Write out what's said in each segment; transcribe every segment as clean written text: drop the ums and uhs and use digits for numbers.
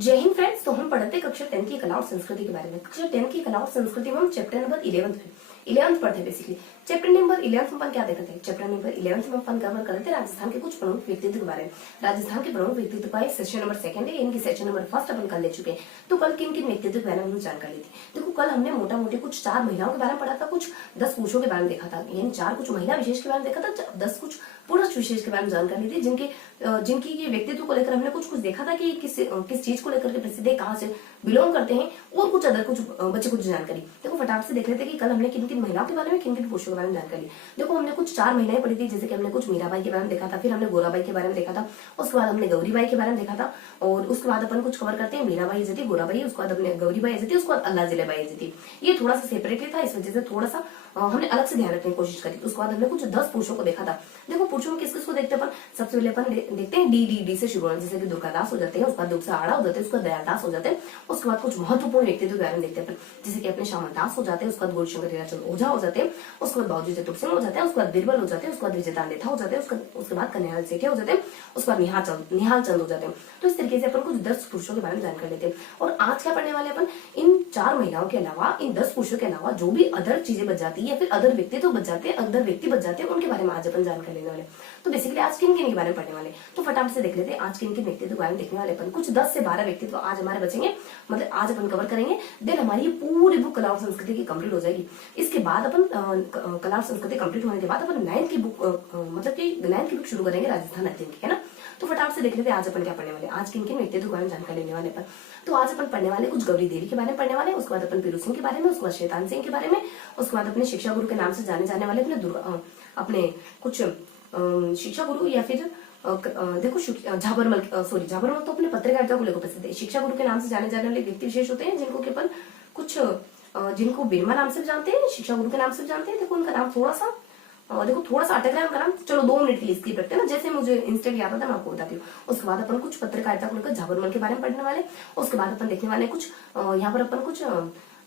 जय हिंद फ्रेंड्स। तो हम पढ़ते कक्षा 10 की कला और संस्कृति के बारे में। कक्षा 10 की कला और संस्कृति में हम चैप्टर नंबर 11th पढ़ते बेसिकली। चैप्टर नंबर 11 में अपन क्या देखते हैं? चैप्टर नंबर 11 में अपन कवर करते हैं राजस्थान के कुछ प्रमुख व्यक्तित्व के बारे में। राजस्थान के प्रमुख व्यक्तित्व का सेशन नंबर 2 है, इनकी सेशन नंबर 1 अपन कर ले चुके हैं। तो कल किन किन व्यक्तित्व के बारे में जानकारी ली थी? देखो, कल हमने मोटा मोटी कुछ 4 महिलाओं के बारे में पढ़ा था, कुछ 10 पुरुषों के बारे में देखा था, यानी 4 कुछ महिला विशेष के बारे में देखा था, 10 कुछ पुरुष विशेष के बारे में जानकारी ली थी, जिनकी ये व्यक्तित्व को लेकर हमने कुछ देखा था कि किस चीज को लेकर के प्रसिद्ध है, कहाँ से बिलोंग करते हैं, और कुछ अदर कुछ बच्चे कुछ जानकारी। देखो फटाफट से देख लेते हैं कि कल हमने किन किन महिलाओं के बारे में, किन किन पुरुषों के बारे में जानकारी। देखो, हमने कुछ 4 महिलाएं पढ़ी थी, जैसे कि हमने कुछ मीराबाई के बारे में देखा था, फिर हमने गोराबाई के बारे में देखा था, उसके बाद हमने गौरीबाई के बारे में देखा था, और उसके बाद अपन कुछ कवर करते हैं मीराबाई जैसी, गोराबाई, उसके बाद अपने गौरीबाई जैसी, उसके बाद अल्लाह जैसी। ये थोड़ा सा सेपरेटली था, इस वजह से थोड़ा सा हमने अलग से ध्यान रखने की कोशिश करी। उसके बाद हमने कुछ 10 पुरुषों को देखा था। देखो, पुरुषों में किस किस को देखते हैं अपन? सबसे पहले अपन देखते हैं डी से शुरू, जैसे कि दुर्गादास हो जाते हैं, उसके बाद दुर्गा आड़ा हो जाते हैं, उसके बाद दयालदास हो जाते हैं, उसके बाद कुछ महत्वपूर्ण व्यक्तित्व के बारे में देखते हैं अपन, जैसे कि अपने श्यामलदास हो जाते हैं, उसके बाद गौरीशंकर हीराचंद ओझा हो जाते हैं, उसके बाद बाबूजी चतुर सिंह हो जाते हैं, उसके बाद बीरबल हो जाते हैं, उसके बाद विजयदान लेथा हो जाते हैं, उसके बाद कन्हैयालाल सेठिया हो जाते हैं, उसके बाद निहाल चंद हो जाते हैं। तो इस तरीके से अपन कुछ 10 पुरुषों के बारे में जानकारी लेते हैं। और आज क्या पढ़ने वाले अपन? इन 4 महिलाओं के अलावा, इन 10 पुरुषों के अलावा जो भी अदर चीजें बच जाती है या फिर अदर व्यक्तित्व बच जाते हैं, अदर व्यक्ति बच जाते हैं, उनके बारे में आज अपन जानकारी लेने वाले। तो बेसिकली आज किन किन के बारे में पढ़ने वाले, तो फटाफट से देख लेते हैं आज किन किन व्यक्तित्व के बारे में देखने वाले अपन। कुछ 10 से 12 व्यक्तित्व आज हमारे बचेंगे, मतलब आज अपन कवर करेंगे। देन हमारी ये पूरी बुक कला और संस्कृति की कंप्लीट हो जाएगी। इसके बाद अपन कला और संस्कृति कंप्लीट होने के बाद अपन 9th की बुक, मतलब कि 9th की बुक शुरू करेंगे, राजस्थान अध्ययन की, है ना। तो फटाफट से देख लेते हैं आज अपन क्या पढ़ने वाले, आज किन किन व्यक्तित्व के बारे में जानकारी लेने वाले अपन। तो आज अपन पढ़ने वाले कुछ गौरी देवी के बारे में पढ़ने वाले, उसके बाद अपन पीरू सिंह के बारे में, उसके बाद शैतान सिंह के बारे में, उसके बाद अपने शिक्षा गुरु के नाम से जाने जाने वाले अपने कुछ शिक्षा गुरु या फिर देखो झाबरमल तो अपने पत्रकारिता को लेकर प्रसिद्ध है। शिक्षा गुरु के नाम से जाने जाने वाले व्यक्ति विशेष होते हैं, जिनको कि अपन कुछ जिनको बिरमा नाम से जानते हैं, शिक्षा गुरु के नाम से जानते हैं। देखो उनका नाम थोड़ा सा अटक रहा है उनका नाम, चलो 2 मिनट के लिए स्किप करते हैं ना, जैसे मुझे इंस्टेंट याद आता है मैं आपको बताती हूँ। उसके बाद अपन कुछ पत्रकारिता को लेकर झाबरमल के बारे में पढ़ने वाले, उसके बाद अपन देखने वाले कुछ यहाँ पर अपन कुछ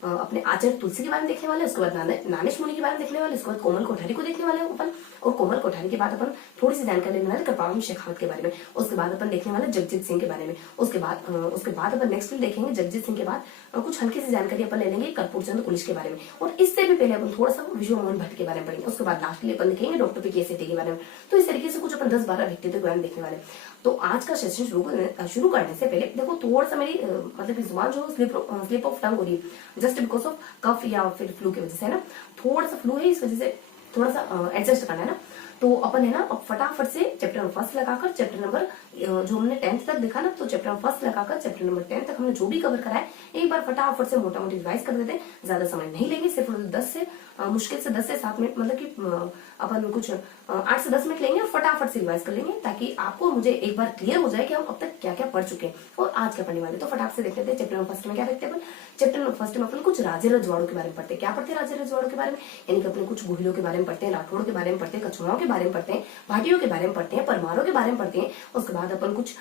अपने आचार्य तुलसी के बारे में देखने वाले, उसके बाद नानेश मुनि के बारे में देखने वाले, उसके बाद कोमल कोठारी को देखने वाले अपन, और कोमल कोठारी के बाद अपन थोड़ी सी जानकारी लेने वाले कृपाल शेखावत के बारे में, उसके बाद अपन देखने वाले जगजीत सिंह के बारे में, उसके बाद अपन नेक्स्ट देखेंगे जगजीत सिंह के बाद कुछ हल्की सी जानकारी अपन ले लेंगे कर्पूर चंद कुलिश के बारे में, और इससे भी पहले अपन थोड़ा सा विश्व मोहन भट्ट के बारे में पढ़ेंगे। उसके बाद लास्ट में अपन देखेंगे डॉक्टर पी.के. सेठी के बारे में। तो इस तरीके से कुछ अपन 10-12 व्यक्तित्व के बारे में देखने वाले। तो आज का सेशन शुरू करने से पहले देखो थोड़ा सा मेरी मतलब जुबान जो स्लिप ऑफ टंग हो रही है, जस्ट बिकॉज ऑफ कफ या फिर फ्लू की वजह से, है ना। थोड़ा सा फ्लू है, इस वजह से थोड़ा सा एडजस्ट करना है ना। तो अपन है ना अब फटाफट से चैप्टर नंबर 1 लगाकर चैप्टर नंबर जो हमने 10th तक देखा ना, तो चैप्टर नंबर 1 लगाकर चैप्टर नंबर 10 तक हमने जो भी कवर करा है एक बार फटाफट से मोटा मोटी रिवाइज कर देते हैं। ज्यादा समय नहीं लेंगे, सिर्फ 10 से मुश्किल से 10 से 7 मिनट, मतलब कि अपन कुछ 8 से 10 मिनट लेंगे और फटाफट से रिवाइज कर लेंगे, ताकि आपको मुझे एक बार क्लियर हो जाए कि हम अब तक क्या क्या पढ़ चुके हैं और आज क्या पढ़ने वाले। तो फटाफट से देख लेते हैं चैप्टर नंबर 1 में क्या देखते हैं अपन। चैप्टर नंबर 1 में अपन कुछ राजे रजवाड़ों के बारे में पढ़ते हैं। क्या पढ़ते हैं? राजे रजवाड़ों के बारे में, यानी कि अपने कुछ गोहिलों के बारे में पढ़ते हैं, राठौड़ के बारे में पढ़ते हैं, कछुआओं के बारे में पढ़ते हैं, भाटियों के बारे में पढ़ते हैं, परमारों के बारे में पढ़ते हैं। उसके बाद अपन कुछ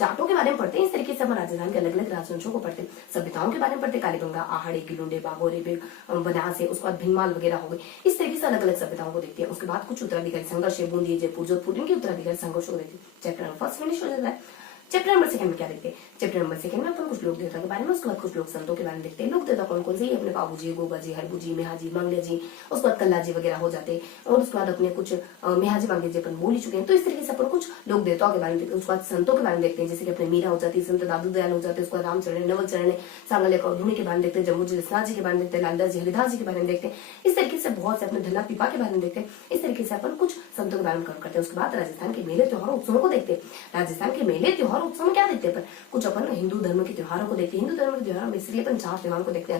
जाटों के बारे में पढ़ते हैं। इस तरीके से अपन राजस्थान के अलग अलग राजवंशों को पढ़ते हैं। सभ्यताओं के बारे में पढ़ते हैं, कालीबंगा, आहड़े, गिलुंडे, बागोरे, बनास है, उसके बाद भिनमाल वगैरह हो गए। इस तरीके से अलग अलग सभ्यताओं को देखते हैं। उसके बाद कुछ उत्तराधिकारी संघर्ष, बूंदी, जयपुर, जोधपुर, इनके उत्तराधिकारी संघर्षों को देखते हैं। चैप्टर नंबर 1 फिनिश हो जाता है। चैप्टर नंबर 2 में क्या देखते हैं? चैप्टर नंबर 2 में अपन कुछ लोक देवता के बारे में, उसके बाद कुछ लोक संतों के बारे में देखते हैं। लोक देवता कौन कौन से? अपने बाबू जी, गोगा जी, हरबू जी, मेहा जी, मंगले जी, उसके बाद कल्ला जी वगैरह हो जाते हैं। और उसके बाद अपने कुछ मेहा जी, मंगले जी अपन बोल ही चुके हैं। तो इस तरीके से अपन कुछ लोक देवताओं के बारे में देखते हैं। उसके बाद संतों के बारे में देखते हैं, जैसे कि अपने मीरा हो जाती है, संत दादू दयाल हो जाते हैं, उसके बाद रामचरण, नवल चरण, सांगले कौधुनी के बारे में देखते हैं, जम्मू जी दसनाथ जी के बारे में देखते हैं, लालदास जी, हरिदास जी के बारे में देखते हैं। इस तरीके से बहुत से अपने धल्ला पीपा के बारे में देखते हैं। इस तरीके से अपन कुछ संतों के बारे में कवर करते हैं। उसके बाद राजस्थान के मेले त्योहार उत्सवों को देखते हैं। राजस्थान के मेले त्योहार उत्सव में क्या देखते हैं? कुछ अपन हिंदू धर्म के त्योहारों को देखते हैं। हिंदू धर्म के त्योहारों में इसलिए अपन 4 त्योहारों को देखते हैं।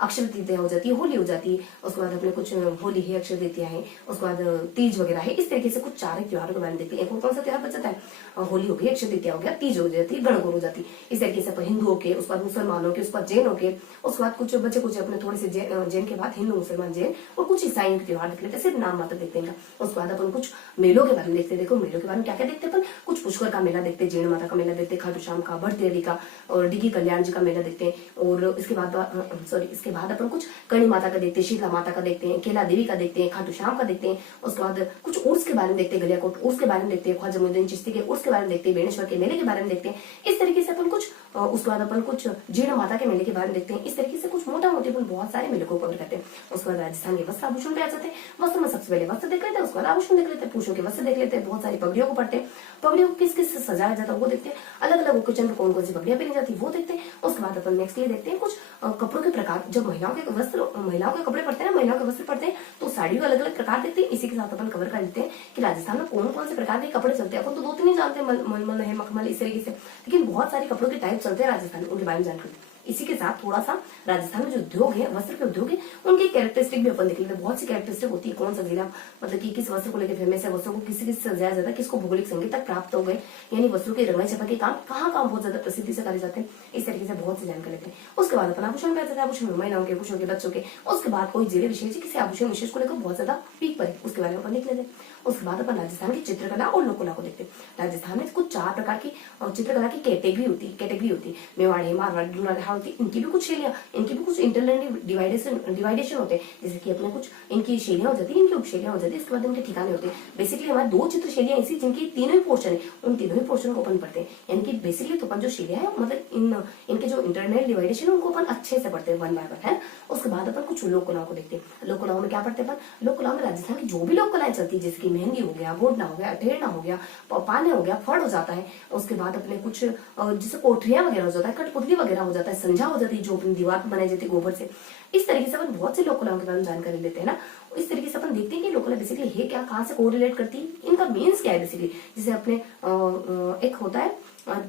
अक्षय तृतीया हो जाती है, होली हो जाती है, उसके बाद अपने कुछ होली है, अक्षय तृतीया है, उसके बाद तीज वगैरह है। इस तरीके से कुछ 4 त्योहारों के बारे में देखते हैं। कौन सा त्योहार बच जाता है? होली हो गई, अक्षय तृतीया हो गया, तीज हो जाती है, गणगौर हो जाती है। इस तरीके से अपन हिंदुओं के, उसके बाद मुसलमानों के, उसके बाद जैनों के, उसके बाद कुछ बच्चे कुछ अपने थोड़े से जैन के बाद हिंदू, मुसलमान, जैन और कुछ ईसाइयों के त्योहार देख लेते हैं। सिर्फ नाम मात्र देखते हैं। उसके बाद अपन कुछ मेलों के बारे में देखते हैं। देखो मेलों के बारे में क्या क्या देखते हैं अपन? कुछ पुष्कर का मेला देखते हैं, जैन माता का मेला देखते हैं, खाटू श्याम का, भरतेड़ी का और डिगी कल्याण जी का मेला देखते हैं। और इसके बाद अपन कुछ करणी माता का देखते हैं, शीतला माता का देखते हैं, केला देवी का देखते हैं, खाटू श्याम का देखते हैं। उसके बाद कुछ उर्स के बारे में देखते हैं, गलियाकोट उर्स के बारे में देखते हैं, ख्वाजा मोइनुद्दीन चिश्ती के उर्स के बारे में देखते हैं, बेणेश्वर के मेले के बारे में देखते हैं। इस तरीके से अपन कुछ उसके बाद अपन कुछ जीर्ण माता के मेले के बारे में देखते हैं। इस तरीके से कुछ मोटा मोटी अपन बहुत सारे मेले को कवर करते हैं। उसके बाद राजस्थान के वस्त्र आभूषण पे आ जाते हैं। वस्त्र में सबसे पहले वस्त्र देख लेते हैं, उसके बाद आभूषण देख लेते हैं, पूछों के वस्त्र देख लेते हैं, बहुत सारी पगड़ियों को पढ़ते हैं, पगड़ियों को किस किस से सजाया जाता है वो देखते हैं, अलग अलग ओकेजन पर कौन कौन सी पगड़ियां पहनी जाती है वो देखते हैं। उसके बाद अपन नेक्स्ट ये देखते हैं कुछ कपड़ों के प्रकार। जब महिलाओं के कपड़े पड़ते हैं, महिलाओं के वस्त्र पड़ते हैं, तो साड़ियों के अलग अलग प्रकार देखते हैं। इसी के साथ अपन कवर कर लेते हैं कि राजस्थान में कौन कौन से प्रकार के कपड़े चलते हैं। अपन तो दो तीन ही जानते हैं, मलमल है, मखमल, इस तरीके से, लेकिन बहुत सारे कपड़ों के टाइप चलते हैं राजस्थान में, उनके बारे में जानकारी। इसी के साथ थोड़ा सा राजस्थान में जो उद्योग है, वस्त्र के उद्योग है, उनकी कैरेक्टरिस्टिक भी अपन देख लेते हैं। बहुत सी कैरेक्टरिस्टिक होती है, कौन सा जिला मतलब कि किस वस्त्र को लेकर फेमस है, वस्त्रों को किसी सजाया जाता है, किसको भौगोलिक संकेत तक प्राप्त हो गए, यानी वस्त्रों के रंगाई छपा के काम कहाँ बहुत ज्यादा प्रसिद्धि से करे जाते हैं। इस तरीके से बहुत सी जानकारी लेते हैं। उसके बाद अपन आभूषण पे आते हैं, आभूषण महिलाओं के, पुरुषों के, बच्चों के। उसके बाद कोई जिले विशेष किसी आभूषण विशेष को लेकर बहुत ज्यादा पीक पर है, उसके बारे में अपन देख लेते हैं। उसके बाद अपन राजस्थान की चित्रकला और लोककला को देखते हैं। राजस्थान में कुछ 4 प्रकार की चित्रकला की कैटेगरी होती है। मेवाड़ी, मारवाड़ी, होती है, इनकी भी कुछ शैलियां, इनकी भी कुछ इंटरलैंड डिवाइडेशन होते हैं। जैसे कि अपने कुछ इनकी शैलियां हो जाती है, इनकी उपशैलियां हो जाती है, इसके बाद इनके ठिकाने होते हैं। बेसिकली हमारे 2 चित्र शैलियां ऐसी जिनकी तीनों ही पोर्शन है, उन तीनों ही पोर्शन को अपन पढ़ते हैं। यानी कि बेसिकली तो अपन जो शैलियां है मतलब इनके जो इंटरनल डिवाइडेशन है उनको अपन अच्छे से पढ़ते हैं, 1 बाय 1 है। उसके बाद अपन कुछ लोक कलाओं को देखते हैं। लोक कलाओं में क्या पढ़ते हैं अपन? लोक कलाओं में राजस्थान की जो भी लोक कलाएं चलती है, जैसे कि मेहंदी हो गया, गोडना हो गया, अठेरना हो गया, पाने हो गया, फड़ हो जाता है। उसके बाद अपने कुछ जैसे कोठरियां वगैरह हो जाता है, कठपुतली वगैरह हो जाता है, संझा हो जाती है जो अपनी दीवार पर बनाई जाती है गोबर से। इस तरीके से अपन बहुत से लोक कलाओं के बारे में जानकारी लेते हैं ना। इस तरीके से अपन देखते हैं कि लोक कला बेसिकली है क्या, कहाँ से कोरिलेट करती है, इनका मीन्स क्या है बेसिकली। जैसे अपने एक होता है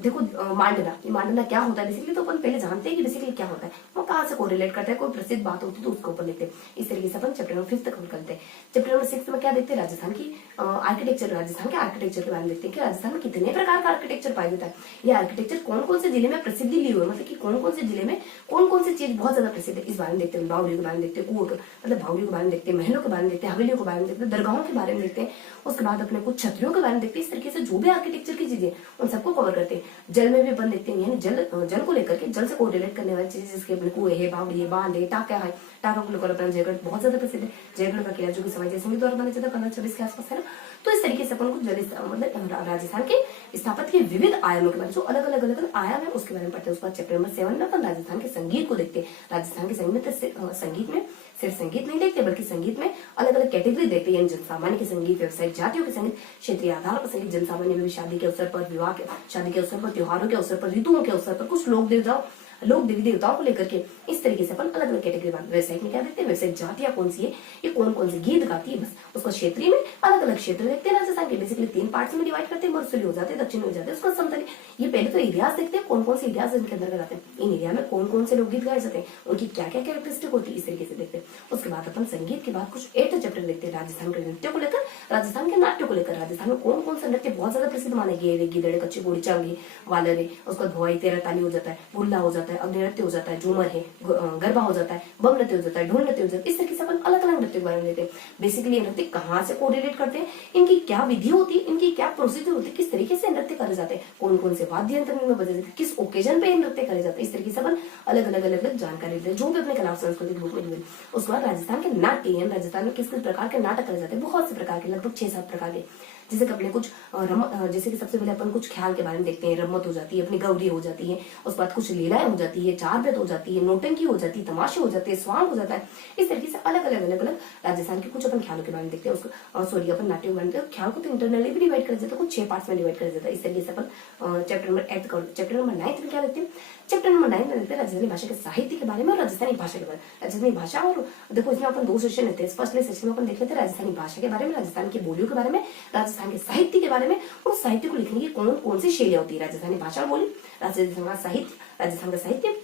देखो मांडना, ये मांडना क्या होता है बेसिकली, तो अपन पहले जानते हैं कि बेसिकली क्या होता है, वो कहाँ से कोरिलेट करता है, कोई प्रसिद्ध बात होती है तो उसको ऊपर देखते हैं। इस तरीके से अपन चैप्टर नंबर 5 तक करते हैं। चैप्टर नंबर 6 में क्या देखते हैं? राजस्थान की आर्किटेक्चर, राजस्थान के आर्किटेक्चर के बारे में देखते हैं कि राजस्थान में कितने प्रकार का आर्किटेक्चर पाया जाता है। ये आर्किटेक्चर कौन कौन से जिले में प्रसिद्धि ली हुई है, मतलब कि कौन कौन से जिले में कौन कौन सी चीज बहुत ज्यादा प्रसिद्ध है, इस बारे में देखते हैं। बावड़ियों के बारे में देखते हैं, कुओं मतलब बावड़ियों के बारे में देखते हैं, महलों के बारे में देखते हैं, हवेलियों के बारे में देखते हैं, दरगाहों के बारे में देखते हैं। उसके बाद अपने कुछ छतरियों के बारे में देखते हैं। इस तरीके से जो भी आर्किटेक्चर की चीजें उन सबको कवर करते हैं। जल में भी अपन देखते हैं, यानी जल को लेकर के, जल से कोरिलेट करने वाली चीजें, जिसके अपने कुएं है, बावड़ी है, बांध है, टाका है। टाका को लेकर अपना जयगढ़ बहुत ज्यादा प्रसिद्ध है। जयगढ़ का किला जो कि सवाई जयसिंह के द्वारा बना जाता है 1526 के आसपास, है ना। तो इस तरीके से अपन को मतलब राजस्थान के स्थापत्य के विविध आयामों के बारे में, जो अलग अलग आयाम है उसके बारे में पढ़ते हैं। उसके बाद चैप्टर नंबर 7 में अपन राजस्थान के संगीत को देखते हैं। राजस्थान के संगीत में सिर्फ संगीत नहीं देखते, बल्कि संगीत में अलग अलग कैटेगरी देखते हैं। जन सामान्य के संगीत, व्यवसायिक जातियों के संगीत, क्षेत्रीय आधार पर संगीत, जन सामान्य में भी शादी के अवसर पर, विवाह के शादी के अवसर पर, त्योहारों के अवसर पर, ऋतुओं के अवसर पर, कुछ लोक देवी देवताओं को लेकर के, इस तरीके से अपन अलग अलग कैटेगरी बात। व्यवसायिक में क्या देखते हैं? व्यवसायिक जातियां कौन सी है, ये कौन कौन से गीत गाती है, बस उसको क्षेत्रीय में अलग अलग क्षेत्र देखते हैं। राजस्थान के बेसिकली 3 पार्ट्स में डिवाइड करते हैं, मरुस्थली हो जाते हैं, दक्षिण हो जाते हैं, उसका समतल। ये पहले तो इतिहास देखते हैं, कौन कौन से इतिहास इनके अंदर आते हैं, इन एरिया में कौन कौन से लोकगीत गाए जाते हैं, उनकी क्या क्या कैरेक्टरिस्टिक होती है, इस तरीके से देखते हैं। उसके बाद अपन संगीत के बाद कुछ 8 चैप्टर देखते हैं राजस्थान के नृत्य को लेकर, राजस्थान के नाट्य को लेकर। राजस्थान में कौन कौन सा नृत्य बहुत ज्यादा प्रसिद्ध माने गए, गिदड़े, कच्ची घोड़ी, चांगी, वालरे, उसके बाद भवाई, 13 ताली हो जाता है, बुल्ला हो जाता है, अग्नि नृत्य हो जाता है, झूमर है, गरबा हो जाता है, बम नृत्य हो जाता है, ढोल नृत्य हो जाता है। इस तरीके से अपन अलग अलग नृत्य के बारे में लेते हैं। बेसिकली ये नृत्य कहाँ से कोरिलेट करते हैं, इनकी क्या विधि होती है, इनकी क्या प्रोसीजर होती है, किस तरीके से नृत्य करे जाते हैं, कौन कौन से वाद्य यंत्र में बजाए जाते हैं, किस ओकेजन पे नृत्य करे जाते हैं। इस तरीके से अपन अलग अलग जानकारी लेते हैं, जो भी अपने कला संस्कृति ग्रुप में जुड़े। उसके बाद राजस्थान के नाट्य, राजस्थान में किस किस प्रकार के नाटक करे जाते हैं, बहुत से प्रकार के, लगभग 6-7 प्रकार के। जैसे कि अपने कुछ जैसे कि सबसे पहले अपन कुछ ख्याल के बारे में देखते हैं, रम्मत हो जाती है, अपनी गौरी हो जाती है, उसके बाद कुछ लीलाएं हो जाती है, चार बेत हो जाती है, नौटंकी हो जाती है, तमाशे हो जाते हैं, स्वांग हो जाता है। इस तरीके से अलग अलग राजस्थान के कुछ अपन ख्यालों के बारे में देखते हैं। उसको सॉरी अपन नाट्य के बारे में ख्याल को तो इंटरनली भी डिवाइड कर जाता है, कुछ 6 पार्ट्स में डिवाइड कर जाता है। इस तरीके से अपन चैप्टर नंबर 8 चैप्टर नंबर 9 में क्या देखते हैं? चैप्टर नंबर 9 में देखते हैं राजस्थानी भाषा के साहित्य के बारे में और राजस्थानी भाषा के बारे में। राजस्थानी भाषा, और देखो इसमें अपन 2 सेशन लेते हैं। फर्स्ट सेशन में अपन देख लेते हैं राजस्थानी भाषा के बारे में, राजस्थान की बोलियों के बारे में, राजस्थान के साहित्य के बारे में, और साहित्य को लिखने की कौन कौन सी शैलियां होती है। राजस्थानी भाषा, बोली, राजस्थान का साहित्य,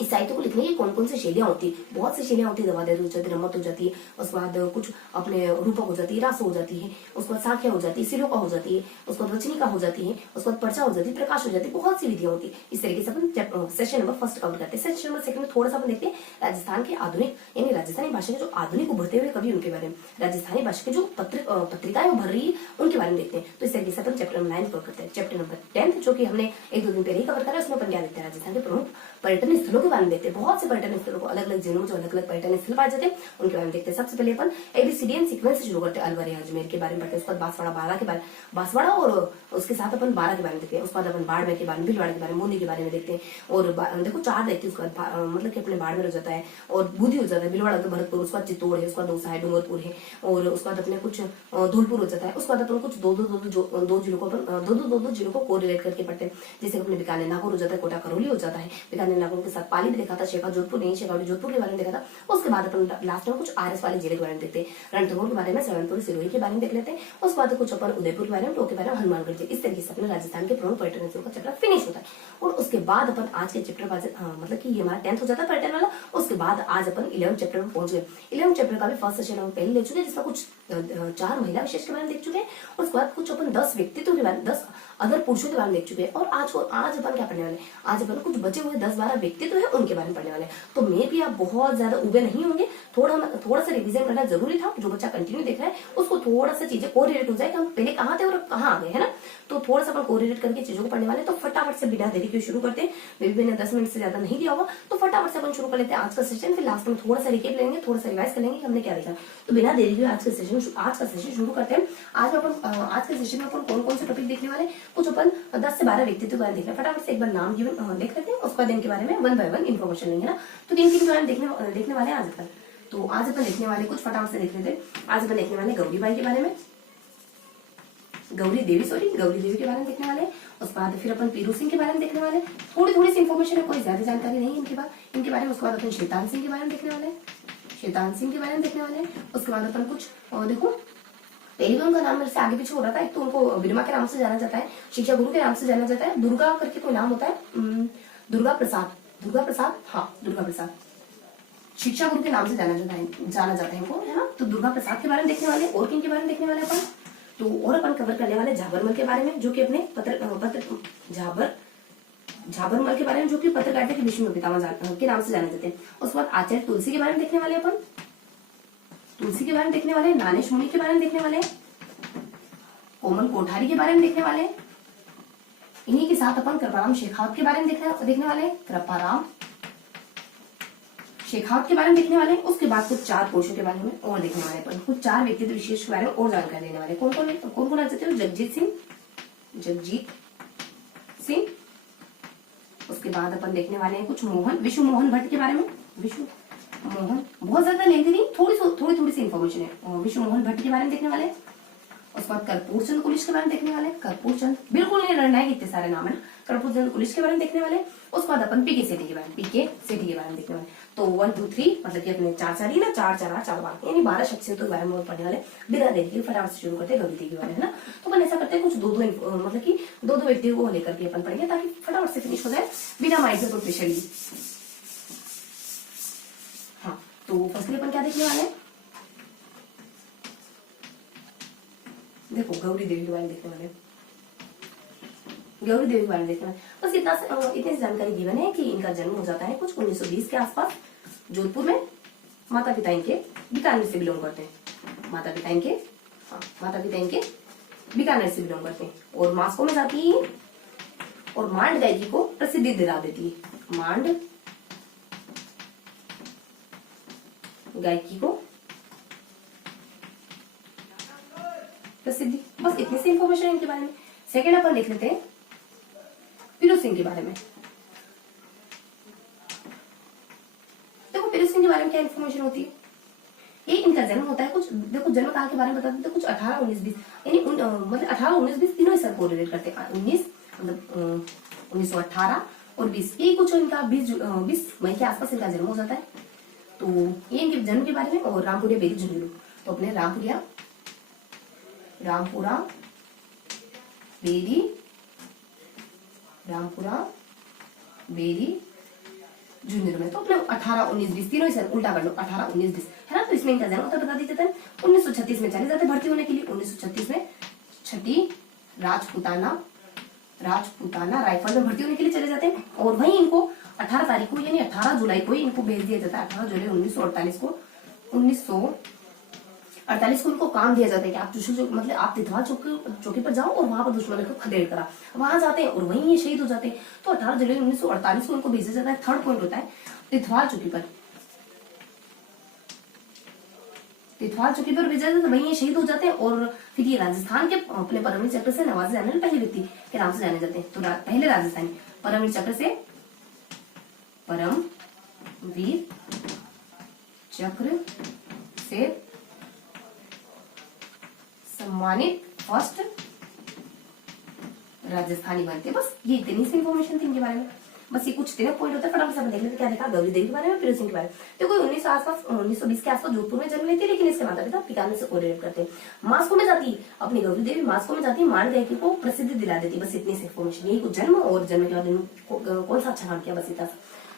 इस साहित्य को लिखने की कौन कौन सी शैलियां होती है, बहुत सी शैलियां होती है, दवादेश हो जाती है, रमत हो जाती है, उसके बाद कुछ अपने रूपक हो जाती है, रास हो जाती है, उसके बाद साख्या हो जाती है, सिरोका हो जाती है, उसके बाद वचनिका हो जाती है, उसके बाद पर्चा हो जाती है, प्रकाश हो जाती है, बहुत सी विधियां होती है। इस तरीके से अपन सेशन नंबर फर्स्ट कवर करते हैं। सेशन नंबर सेकंड में थोड़ा सा अपन देखते हैं राजस्थान के आधुनिक यानी राजस्थानी भाषा के जो आधुनिक उभरते हुए कवि उनके बारे में, राजस्थानी भाषा के जो पत्रिकाएं उभर रही है उनके बारे में देखते हैं। तो इस तरीके से अपन चैप्टर नंबर 9 कवर करते हैं। चैप्टर नंबर 10 जो कि हमने एक दो दिन पहले ही कवर करा, उसमें अपन क्या देखते हैं, राजस्थान के प्रमुख पर्यटन स्थलों के बारे में देखते हैं। बहुत से पर्यटन स्थलों को, अलग अलग जिलों में जो अलग अलग पर्यटन स्थल पाए जाते हैं उनके बारे में देखते हैं। सबसे पहले अपन एबीसीडी सीक्वेंस से शुरू करते हैं। अलवर या अजमेर के बारे में पढ़ते हैं, उसके बाद बांसवाड़ा, बारा के बारे, बांसवाड़ा और उसके साथ अपन बारा के बारे में देखते हैं। उसके बाद अपन बाड़मेर के बारे में, भीलवाड़ा के बारे में, बूंदी के बारे में देखते हैं। और देखो चार देखते हैं। उसके बाद मतलब कि अपने बाड़मेर हो जाता है और बूंदी हो जाता है, भीलवाड़ा तो भरतपुर, उसके बाद चित्तौड़ है, उसके बाद दौसा है, डूंगरपुर है, और उसके बाद अपने कुछ धौलपुर हो जाता है। उसके बाद अपन कुछ दो जिलों को अपन दो जिलों को कोरिलेट करके पढ़ते हैं। जैसे अपने बीकानेर नागौर हो जाता है, कोटा करौली हो जाता है। बीकानेर नागौर के साथ पाली भी देखा था, शेखा जोधपुर नहीं, शेखावटी जोधपुर के बारे में देखा था। उसके बाद अपन लास्ट में कुछ आरएस वाले जिले के बारे में देखते हैं। रणथंभौर के बारे में, सलेमपुर, सिरोही के बारे में देख लेते हैं। उसके बाद कुछ अपन उदयपुर के बारे में, टोंक के बारे में, हनुमानगढ़ के। इस तरीके से अपने राजस्थान के प्रमुख पर्यटन स्थलों का चैप्टर फिनिश होता है। और उसके बाद अपन आज के चैप्टर मतलब कि ये हमारा 10th हो जाता है पर्यटन वाला। उसके बाद आज अपन 11th चैप्टर में पहुंच गए। 11th चैप्टर का भी फर्स्ट सेशन हम पहले ले चुके हैं, जिसमें कुछ 4 महिला विशेष के बारे में देख चुके हैं। उसके बाद कुछ अपन 10 व्यक्तित्व के बारे में, 10 अदर पुरुषों के बारे में देख चुके हैं। और आज अपन क्या पढ़ने वाले, आज अपन कुछ बचे हुए 10-12 व्यक्तित्व है उनके बारे में पढ़ने वाले। तो मे भी आप बहुत ज्यादा उबे नहीं होंगे, थोड़ा सा रिवीजन करना जरूरी था। जो बच्चा कंटिन्यू देख रहा है उसको थोड़ा सा चीजें कोरिलेट हो जाए कि हम पहले कहाँ थे और कहाँ आ गए, है ना। तो थोड़ा सा अपन कोरिलेट करके चीजों को पढ़ने वाले। तो फटाफट से बिना देरी के शुरू करते हैं। मे भी मैंने 10 मिनट से ज्यादा नहीं दिया होगा, तो फटाफट से अपन शुरू कर लेते हैं आज का सेशन। फिर लास्ट में थोड़ा सा रिकेप लेंगे, थोड़ा सा रिवाइज कर लेंगे कि हमने क्या देखा। तो बिना देरी के आज का सेशन शुरू करते हैं। आज के सेशन में अपन कौन कौन से टॉपिक देखने वाले, कुछ अपन 10 से 12 व्यक्तित्व के बारे में देखना। फटाफट से एक बार नाम गिवन देख लेते हैं, उसके बाद इनके बारे में 1 बाय 1 इन्फॉर्मेशन लेंगे ना। तो किन किन के बारे में देखने वाले हैं आज अपन। तो आज अपन देखने वाले, कुछ फटाफट से देख लेते हैं। आज अपन देखने वाले गौरीबाई के बारे में, गौरी देवी के बारे में देखने वाले। उसके बाद फिर अपन पीरू सिंह के बारे में देखने वाले। थोड़ी सी इन्फॉर्मेशन है, कोई ज्यादा जानकारी नहीं है इनके बारे में। उसके बाद अपन शैतान सिंह के बारे में देखने वाले, उसके बाद अपन कुछ देखो, पहले भी उनका नाम मेरे से आगे पीछे हो रहा था। एक तो उनको विरमा के नाम से जाना जाता है, शिक्षा गुरु के नाम से जाना जाता है, दुर्गा करके कोई नाम होता है, दुर्गा प्रसाद शिक्षा गुरु के नाम से जाना जाता है इनको, है ना। तो दुर्गा प्रसाद के बारे में देखने वाले। और किन के बारे में देखने वाले अपन, तो और अपन कवर करने वाले झाबरमल के बारे में, जो कि अपने झाबरमल के बारे में, जो कि पत्रकारिता के विश्व में पितामह के नाम से जाने जाते हैं। उसके बाद आचार्य तुलसी के बारे में देखने वाले अपन, नानेश मुनि के बारे में देखने वाले, कोमल कोठारी के बारे में देखने वाले। इन्हीं के साथ अपन कृपाराम शेखावत के बारे में देखने वाले, देखने वाले। उसके बाद कुछ 4 पुरुषों के बारे में और देखने वाले अपन, कुछ 4 व्यक्तित्व विशेष के बारे में और जानकारी देने वाले। कौन कौन आ जाते हैं, जगजीत सिंह। उसके बाद अपन देखने वाले हैं कुछ विश्व मोहन भट्ट के बारे में। बहुत ज्यादा लेंथी नहीं, थोड़ी सी इन्फॉर्मेशन है। विश्व मोहन भट्ट के बारे में देखने वाले। उसके बाद कर्पूर चंद कुलिश के बारे में देखने वाले। कर्पूर चंद बिल्कुल नहीं रटना है, इतने सारे नाम है ना। कर्पूर चंद कुलिश के बारे में देखने वाले। उसके बाद अपन पीके सेठी के बारे में देखने वाले। तो 1 2 3 मतलब कि अपने 4 ही ना, 4 यानी 12 शख्सियतों के बारे में पढ़ने वाले। बिना देरी के फटाफट से शुरू करते हैं गौरी के बारे में, है ना। तो अपन ऐसा करते हैं, कुछ मतलब कि दो व्यक्तियों को लेकर के अपन पढ़ेंगे, ताकि फटाफट से फिनिश हो जाए बिना माइंड से कोई प्रेशर ली। हाँ, तो फर्स्टली अपन क्या देखने वाले हैं, देखो गौरी देवी के बारे में देखने वाले। बस इतनी जानकारी गिवन है कि इनका जन्म हो जाता है कुछ 1920 के आसपास जोधपुर में। माता पिता इनके बीकानेर से बिलोंग करते हैं। माता पिता इनके बीकानेर से बिलोंग करते हैं। और मास्को में जाती है और मांड गायकी को प्रसिद्धि दिला देती है। मांड गायकी को प्रसिद्धि, बस इतनी सी इंफॉर्मेशन इनके बारे में। सेकेंड अपन देख लेते हैं पीरू सिंह के बारे में। देखो पीरू सिंह के बारे में क्या इन्फॉर्मेशन होती है। ये इनका जन्म होता है कुछ, देखो जन्म काल के बारे में बताते हैं, कुछ 18 19 20 यानी मतलब 18 19 20 तीनों सर को रिलेट करते हैं। 1918 और 20, ये कुछ इनका 20 मई के आसपास इनका जन्म हो जाता है। तो ये इनके जन्म के बारे में। और रामपुरिया बेरी झुंझुनू, तो अपने रामपुरा बेरी जून जुलाई में। तो अपने 18, 19, 20 तीनों ही उल्टा कर लो, 18, 19, 20 है ना। तो इसमें इनका जन्म होता बता दीजिए। 1936 में चले जाते भर्ती होने के लिए। 1936 में छठी राजपूताना राइफल में भर्ती होने के लिए चले जाते हैं। और वहीं इनको 18 तारीख को यानी 18 जुलाई को ही इनको भेज दिया जाता है। 18 जुलाई 1948 को 1948 को उनको काम दिया जाता है कि आप मतलब आप तितवाल चौकी पर जाओ और वहां पर दुश्मन को खदेड़ करा। वहां जाते हैं और वहीं ये शहीद हो जाते हैं। तो 18 जुलाई 1948 को उनको भेजा जाता है। थर्ड पॉइंट होता है तितवाल चौकी पर भेजा जाता है, वहीं ये शहीद हो जाते हैं। और फिर ये राजस्थान के अपने परमवीर चक्र से नवाजे जाने वाले पहले व्यक्ति के नाम से जाने जाते हैं। तो पहले राजस्थानी परमवीर चक्र से सम्मानित फर्स्ट राजस्थानी बनते। बस ये इतनी सी इन्फॉर्मेशन थी इनके बारे में। बस ये कुछ दिनों पॉइंट होता है। फटाफट से देख लेते क्या देखा गौरी देवी के बारे में, फिर सिंह के बारे में। तो कोई 1920 के आसपास जोधपुर में जन्म लेती है, लेकिन इसके माता पिता पिकाने से कोरिलेट करते हैं। मास्को में जाती अपनी गौरी देवी मास्को में जाती मान गायकी को प्रसिद्धि दिला देती। बस इतनी सी इन्फॉर्मेशन, यही कुछ जन्म और जन्म के बाद कौन सा अच्छा काम किया, बस इतना।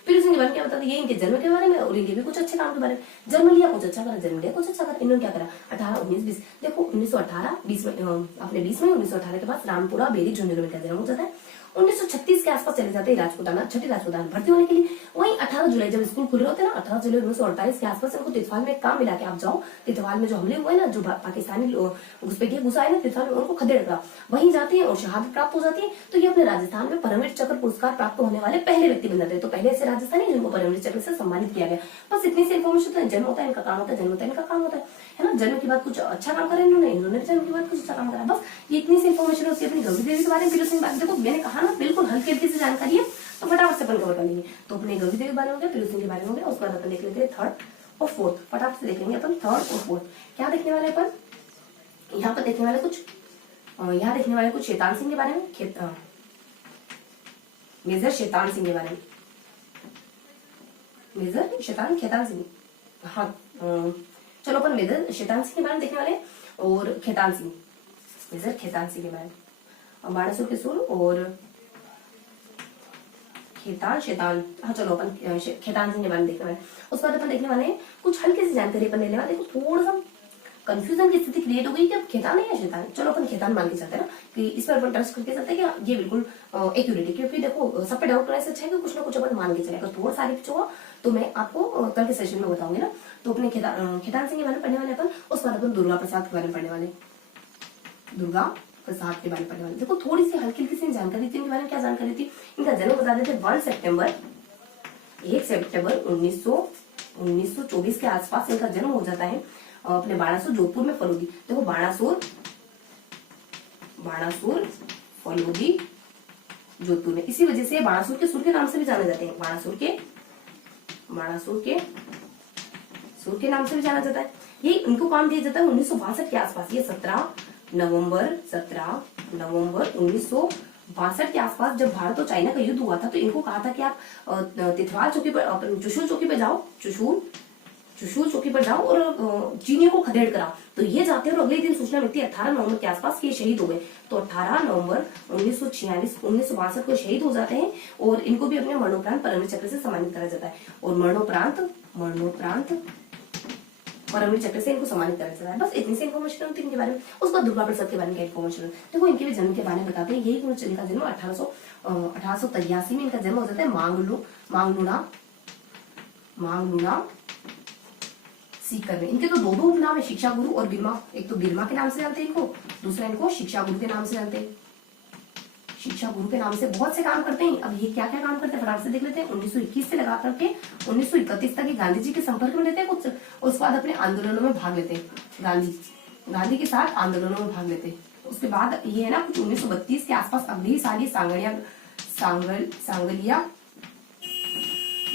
फिर उसके बारे में क्या बताते, ये इनके जन्म के बारे में और इनके भी कुछ अच्छे काम के बारे में। जन्म लिया कुछ अच्छा करा, जन्म लिया कुछ अच्छा करा। इन्होंने क्या करा 18, 19, 20 देखो 1918, 20 में अपने 20 में 1918 के बाद रामपुरा बेरी झुंझुनू में क्या जन्म हो जाता है। 1936 के आसपास चले जाते हैं राजपूताना छठी राजपूताना भर्ती होने के लिए। वहीं 18 जुलाई जब स्कूल खुल रहे होते हैं ना, 18 जुलाई 1948 के आसपास इनको तितवाल में काम मिला के आप जाओ। तितवाल में जो हमले हुए ना, जो पाकिस्तानी घुसपैठिए घुसा है ना तितवाल में, उनको खदेड़ करा। वहीं जाते हैं और शहादत प्राप्त हो जाती है। तो ये अपने राजस्थान में परमवीर चक्र पुरस्कार प्राप्त होने वाले पहले व्यक्ति बन जाते हैं। तो पहले ऐसे राजस्थानी जिनको परमवीर चक्र से सम्मानित किया गया। बस इतनी सी इन्फॉर्मेशन तो जन्म होता है इनका काम होता है, जन्म होता है इनका काम होता है ना। जन्म के बाद कुछ अच्छा काम करा इन्होंने भी जन्म के बाद कुछ अच्छा काम करा। बस ये इतनी सी इन्फॉर्मेशन होती है अपनी गौरी देवी के बारे में। देखो मैंने कहा ना बिल्कुल हल्की हल्की से जानकारी है, तो फटाफट से अपन कवर कर लेंगे। तो अपने गौरी देवी के बारे में हो गया, फिर के बारे में हो गया। उसके बाद अपन देख लेते हैं थर्ड और फोर्थ। फटाफट से देख लेंगे अपन थर्ड और फोर्थ। क्या देखने वाले अपन यहाँ पर देखने वाले कुछ शैतान सिंह के बारे में, मेजर शैतान सिंह के बारे में। मेजर खेतान सिंह, हाँ चलो अपन मेजर शैतान सिंह के बारे में देखने वाले और खेतान सिंह, मेजर खेतान सिंह के बारे में। बाणासुर के सुर और शैतान, हाँ चलो अपन खेतान सिंह के बारे में देखने वाले। उसके बाद अपन देखने वाले हैं कुछ हल्की सी जानकारी अपन लेने वाले। थोड़ा सा कंफ्यूजन की स्थिति क्रिएट हो गई कि अब खेतान है या शैतान। चलो अपन खेतान मान के चलते हैं ना, कि इस पर अपन ट्रस्ट करके चलते हैं कि ये बिल्कुल एक्यूरेट है। क्योंकि देखो सब पे डाउट करने से अच्छा है कि कुछ ना कुछ अपन मान के चले। अगर थोड़ा सारी कुछ होगा तो मैं आपको कल के सेशन में बताऊंगी ना। तो अपने खेतान सिंह के बारे में पढ़ने वाले अपन। उसके बाद अपन दुर्गा प्रसाद के बारे में पढ़ने वाले, दुर्गा प्रसाद के बारे में पढ़ने वाले। देखो थोड़ी सी हल्की हल्की सी जानकारी थी इनके बारे में। क्या जानकारी थी, इनका जन्म बता देते 1 सितंबर 1924 के आसपास इनका जन्म हो जाता है अपने बाणासुर जोधपुर में फलोदी। देखो बाणासुर फलोदी जोधपुर में, इसी वजह से बाणासुर के सुर के नाम से भी जाने जाते हैं। बाणासुर के सुर के नाम से भी जाना जाता है। ये इनको काम दिया जाता है 1962 के आसपास। ये 17 नवंबर 1962 के आसपास जब भारत और चाइना का युद्ध हुआ था, तो इनको कहा था कि आप तितवाल चौकी पर चुशूल चौकी पर जाओ, चुशूल चौकी पर जाओ और चीनियों को खदेड़ करा। तो ये जाते हैं और अगले दिन सूचना मिलती है 18 नवंबर के आसपास ये शहीद हो गए। तो 18 नवंबर 1962 को शहीद हो जाते हैं और इनको भी अपने मरणोपरांत परमवीर चक्र से सम्मानित करा जाता है। और मरणोपरांत परमवीर चक्र से इनको सम्मानित करा जाता है। बस इतनी सी इन्फॉर्मेशन होती है इनके बारे में। उसके बाद दुर्गा प्रसाद के बारे में इन्फॉर्मेशन देखो, इनके भी जन्म के बारे में बताते हैं। यही इनका जन्म 1883 में इनका जन्म हो जाता है मांगलुना सीकर में। इनके तो दो उपनाम है, शिक्षा गुरु और बिरमा। एक तो बिरमा के नाम से जानते हैं इनको, दूसरा इनको शिक्षा गुरु के नाम से जानते हैं। शिक्षा गुरु के नाम से बहुत से काम करते हैं। अब ये क्या क्या काम करते हैं फटाफट से देख लेते हैं। 1921 से लगा करके 1931 तक गांधी जी के संपर्क में रहते हैं कुछ। उसके बाद अपने आंदोलनों में भाग लेते हैं, गांधी के साथ आंदोलनों में भाग लेते हैं। उसके बाद ये है ना कुछ 1932 के आसपास अगले ही साल ये सांगलिया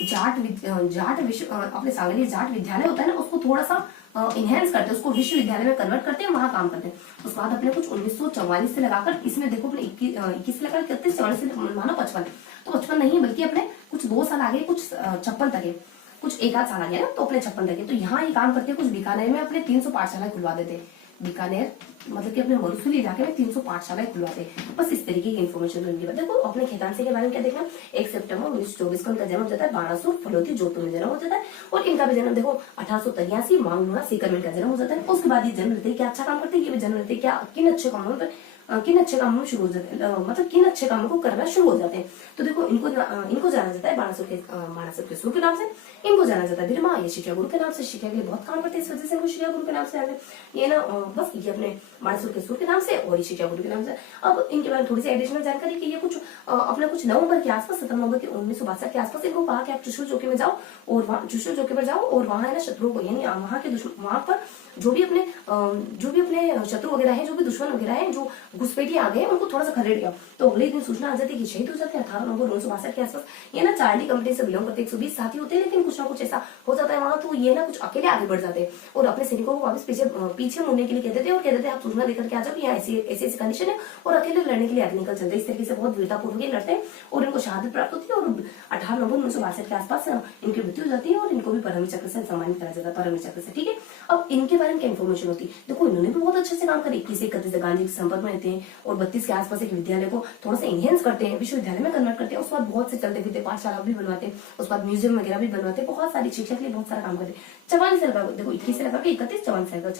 जाट अपने सांगली जाट विद्यालय होता है ना, उसको थोड़ा सा इनहेंस करते हैं, उसको विश्वविद्यालय में कन्वर्ट करते हैं, वहां काम करते हैं। उसके बाद अपने कुछ 1944 से लगाकर इसमें देखो अपने 21 से लगाकर 31, 44 से मानो 55, तो 55 नहीं बल्कि अपने कुछ 2 साल आगे कुछ 56 तक है, कुछ 1 आध साल आगे ना, तो अपने 56 तक है। तो यहाँ ये काम करते हैं कुछ बीकानेर में अपने 300 पाठशाला खुलवा देते हैं। बीकानेर मतलब कि अपने मरुस्थली इलाके में 300 पाठशालाएं खुलवाते हैं। बस इस तरीके की इन्फॉर्मेशन उनकी बात। देखो अपने खेतानसी के बारे में क्या देखना, 1 सितंबर 1924 को इनका जन्म हो जाता है, बाणासुर फलोती जोधपुर में जन्म हो जाता है। और इनका भी जन्म देखो 1883 मांगनोड़ा सीकर में इनका जन्म हो जाता है। उसके बाद ये जन्म लेते हैं, क्या अच्छा काम करते हैं, ये भी जन्म लेते हैं, क्या किन अच्छे कामों पर किन अच्छे कामों में शुरू हो जाते हैं, मतलब किन अच्छे कामों को करना शुरू हो जाते हैं। तो देखो इनको जाना जाता है बाणासुर के सुर के नाम से, इनको जाना जाता है बिरमा, ये शिक्षा गुरु के नाम से, शिक्षा के लिए बहुत काम करते हैं, इस वजह से इनको शिक्षा गुरु के नाम से जाते हैं। ये ना बस ये अपने बाणासुर के सुर के नाम से और ये शिक्षा गुरु के नाम से। अब इनके बारे में थोड़ी सी एडिशनल जानकारी कि ये कुछ अपने कुछ नवंबर के आसपास 17 नवंबर के 1962 के आसपास इनको कहा कि आप चुशुल चौकी में जाओ और वहाँ चुशुल चौकी पर जाओ और वहाँ है ना शत्रुओं को, यानी वहाँ के दुश्मन, वहाँ पर जो भी अपने शत्रु वगैरह है, जो भी दुश्मन वगैरह है, जो घुसपैठी आ गए उनको थोड़ा सा खदेड़ दिया। तो अगले दिन सूचना आ जाती है कि शहीद हो जाते हैं 18 नवंबर 1962 के आसपास। ये ना चार्ली कंपनी से बिलोंग करते 120 साथी होते हैं, लेकिन कुछ ना कुछ ऐसा हो जाता है वहां, तो ये ना कुछ अकेले आगे बढ़ जाते हैं और अपने सैनिकों को वापस पीछे मुड़ने के लिए कहते थे और कहते थे आप सूचना देकर के आ जाओ, यहाँ ऐसी कंडीशन है, और अकेले लड़ने के लिए आगे निकल चलते। इस तरीके से बहुत वीरतापूर्वक लड़ते हैं और इनको शहादत प्राप्त होती है और 18 नवंबर 1962 के आसपास इनकी मृत्यु हो जाती है और इनको भी परमवीर चक्र से सम्मानित करा जाता है, परमवीर चक्र से। ठीक है, अब इनके बारे में क्या इन्फॉर्मेशन होती है, देखो इन्होंने भी बहुत अच्छे से काम करी, 21 से 31 गांधी के संपर्क में रहते हैं और 32 के आसपास एक विद्यालय को थोड़ा सा इनहेंस करते हैं, विश्वविद्यालय में कन्वर्ट करते हैं। उसके बाद बहुत से चलते फिरते पाठशाला भी बनवाते हैं, उसके बाद म्यूजियम वगैरह भी बनवाते हैं, बहुत सारी शिक्षा के लिए बहुत सारा काम करते हैं। 44 से लगा देखो 21 से लगा के 31, 44 से लगा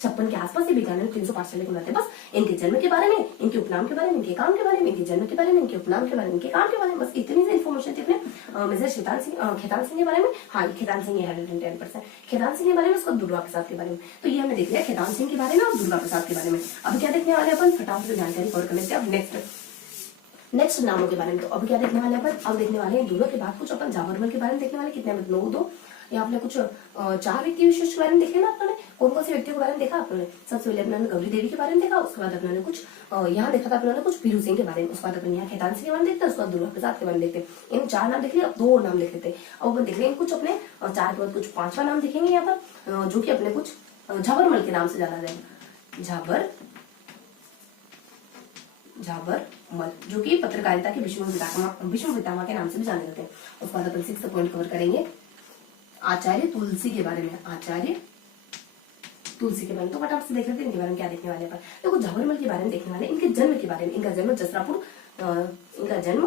56 के आसपास ये विज्ञान में 300 पाठशाला बनाते हैं। बस इनके जन्म के बारे में, इनके उपनाम के बारे में, इनके काम के बारे में, इनके जन्म के बारे में, इनके उपनाम के बारे में, इनके काम के बारे में, बस इतनी सी इन्फॉर्मेशन थी अपने मेजर खेतान सिंह के बारे में। हाँ, खेतान सिंह 110%, खेतान सिंह के बारे में, उसको दुर्गा प्रसाद के बारे में। तो ये हमने देख लिया खेतान सिंह के बारे में और दुर्गा प्रसाद के बारे में। अब क्या देखने वाले अपन फटाफट से जानकारी कवर कर लेते हैं। अब नेक्स्ट नामों के बारे में। तो अब क्या देखने वाले अपन, अब देखने वाले हैं दोनों के बाद कुछ अपन जाबरमल के बारे में देखने वाले, कितने मतलब 9 2 या आपने कुछ 4 व्यक्ति विशेष के बारे में देखे ना आपने, कौन कौन से व्यक्तियों के बारे में देखा आपने। सबसे पहले अपने गौरी देवी के बारे में देखा, उसके बाद अपने कुछ यहाँ देखा था अपने कुछ पीरू सिंह के बारे में, उसके बाद अपन यहाँ खेतान सिंह के बारे में देखते हैं, उसके बाद दुर्गा प्रसाद के बारे में देखते हैं। इन 4 नाम देख लिया, अब 2 नाम लिख लेते हैं। अब अपन देख लेंगे कुछ अपने 4 के बाद कुछ 5वां नाम देखेंगे यहाँ पर, जो की अपने कुछ झाबरमल के नाम से जाना जाएगा, झाबरमल, जो कि पत्रकारिता के विश्व पितामह के नाम से भी जाने जाते हैं। उसके बाद अपन 6 पॉइंट कवर करेंगे आचार्य तुलसी के बारे में, आचार्य तुलसी के बारे में। तो फटाफट से देख लेते हैं इनके बारे में क्या देखने वाले हैं। देखो झाबरमल के बारे में देखने वाले, इनके जन्म के बारे में। इनका जन्म जसरापुर, इनका जन्म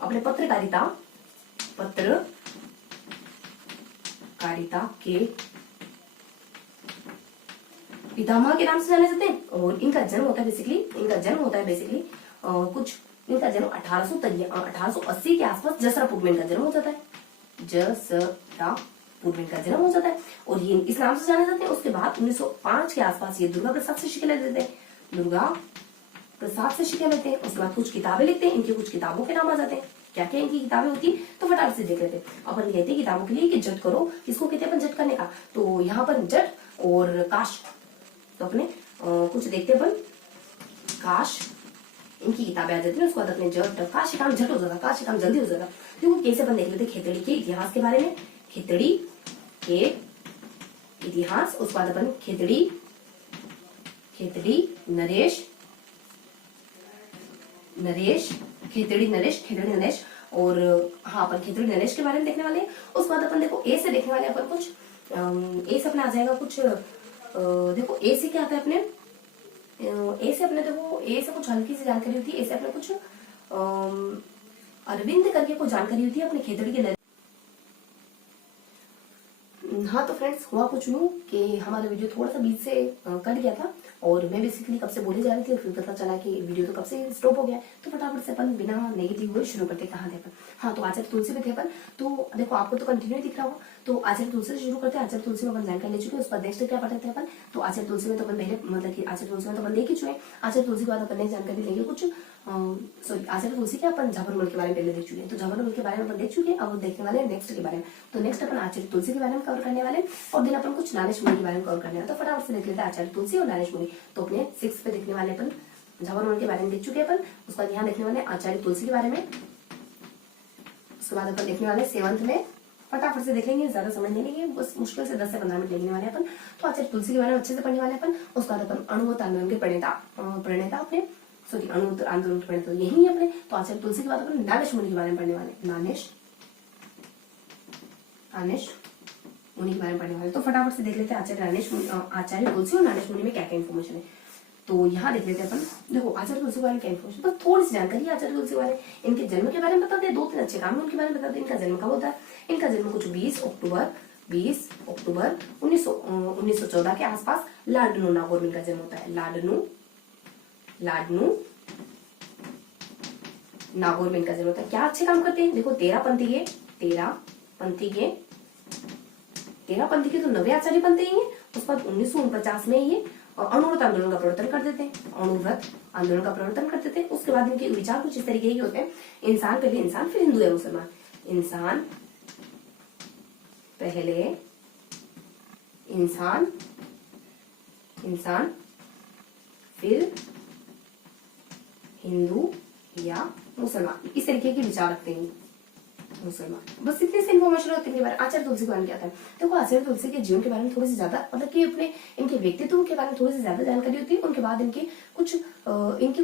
अपने पत्रकारिता के पितामह के नाम से जाने जाते हैं। और इनका जन्म होता है बेसिकली कुछ, इनका जन्म 1880 के आसपास जसरापुर में इनका जन्म हो जाता है, जसरापुर में इनका जन्म हो जाता है और ये इस नाम से जाने जाते हैं। उसके बाद 1905 के आसपास ये दुर्गा प्रसाद से शिक्षा लेते हैं, दुर्गा प्रसाद से शिक्षा लेते हैं। उसके बाद कुछ किताबें लिखते हैं, इनकी कुछ किताबों के नाम आ जाते हैं। क्या क्या इनकी किताबें होती है तो फटाफट से देख लेते हैं। अपन कहते हैं किताबों के लिए कि जट करो, किसको कहते हैं अपन जट करने का, तो यहाँ पर जट और काश, तो अपने कुछ देखते हैं अपन काश, इनकी किताबें आ जाती है। उसके बाद अपने जट काश काम झट हो जाता, काश काम जल्दी हो जाता। देखो कैसे अपन देख लेते खेतड़ी के इतिहास के बारे में, खेतड़ी के इतिहास। उसके बाद अपन खेतड़ी नरेश और हाँ अपन खेतड़ी नरेश के बारे में देखने वाले हैं। उसके बाद अपन देखो ए से देखने वाले अपन कुछ ए से अपने आ जाएगा कुछ, देखो ए से क्या आता है अपने, ए से अपने देखो ए से कुछ हल्की सी जानकारी होती है। ए से अपने कुछ अरविंद करके कुछ जानकारी होती है अपने खेतड़ी के। हाँ तो फ्रेंड्स हुआ कुछ यूं कि हमारा वीडियो थोड़ा सा बीच से कट गया था और मैं बेसिकली कब से बोले जा रही थी और फिर पता चला कि वीडियो तो कब से स्टॉप हो गया। तो फटाफट से अपन बिना नेगेटिव हुए शुरू करते कहाँ थे अपन। हाँ तो आचार्य तुलसी पे थे अपन। तो देखो आपको तो कंटिन्यू दिख रहा होगा, तो आचार्य तुलसी से शुरू करते हैं। आचार्य तुलसी में अपन जानकारी ले चुके हैं, उस पर नेक्स्ट क्या पढ़ते थे अपन। तो आचार्य तुलसी में तो अपन पहले मतलब कि आचार्य तुलसी में तो अपन देख ही चुके हैं। आचार्य तुलसी के बाद अपन नेक्स्ट जानकारी लेंगे कुछ सॉरी आचार्य तुलसी के अपन झाबरमल के बारे में पहले देख चुके हैं। तो झाबरमल के बारे में अपन देख चुके हैं, अब देखने वाले हैं नेक्स्ट के बारे में। तो नेक्स्ट अपन आचार्य तुलसी के बारे में कवर करने वाले और दिन अपन कुछ नानेश मुनि के बारे में कवर करने वाले। तो फटाफट से देख लेते हैं आचार्य तुलसी और नानेश मुनि। तो अपने 6 पे देखने वाले अपन झाबरमल के बारे में देख चुके हैं अपन। उसके बाद यहाँ देखने वाले आचार्य तुलसी के बारे में। उसके बाद अपन देखने वाले 7th में, फटाफट से देखेंगे, ज्यादा समय नहीं लेंगे, बस मुश्किल से 10 से 15 मिनट लेने वाले अपन। तो आचार्य तुलसी के बारे में अच्छे से पढ़ने वाले अपन। उसके बाद अपन अणुवत आंदोलन के प्रणेता अपने सॉरी अणुवत आंदोलन के प्रणेता यही है अपने। तो आचार्य तुलसी के बाद अपन नानेश मुनि के बारे में पढ़ने वाले। नानेश मुनि के बारे में पढ़ने वाले। तो फटाफट से देख लेते हैं आचार्य तुलसी और नैनेश मुनि में क्या क्या इन्फॉर्मेशन है। तो यहाँ देख लेते हैं अपन। देखो आचार्य तुलसी के बारे में क्या इन्फॉर्मेशन, बस थोड़ी सी जानकारी आचार्य तुलसी के बारे में। इनके जन्म के बारे में बताते हैं, 2-3 अच्छे काम उनके बारे में बताते हैं। इनका जन्म कब होता है? इनका जन्म कुछ 20 अक्टूबर 1914 के आसपास लाडनू नागौर में इनका जन्म होता है। लाडनू नागौर में इनका जन्म होता है। क्या अच्छे काम करते हैं? देखो 13 पंथी के तो 9वें आचार्य बनते हैं। उसके बाद 1949 में ये अणुव्रत आंदोलन का प्रवर्तन कर देते हैं। उसके बाद इनके विचार कुछ इस तरीके के होते हैं। इंसान पहले इंसान, फिर हिंदू या मुसलमान। इंसान पहले इंसान फिर हिंदू या मुसलमान, इस तरीके के विचार रखते हैं मुसलमान। बस इतनी सी इन्फॉर्मेशन होती है। आचार्य तुलसी के बारे में क्या था? देखो आचार्य तुलसी के जीवन के बारे में थोड़ी सी ज्यादा, मतलब कि अपने इनके व्यक्तित्व के बारे में थोड़ी सी ज्यादा जानकारी होती है। उनके बाद इनके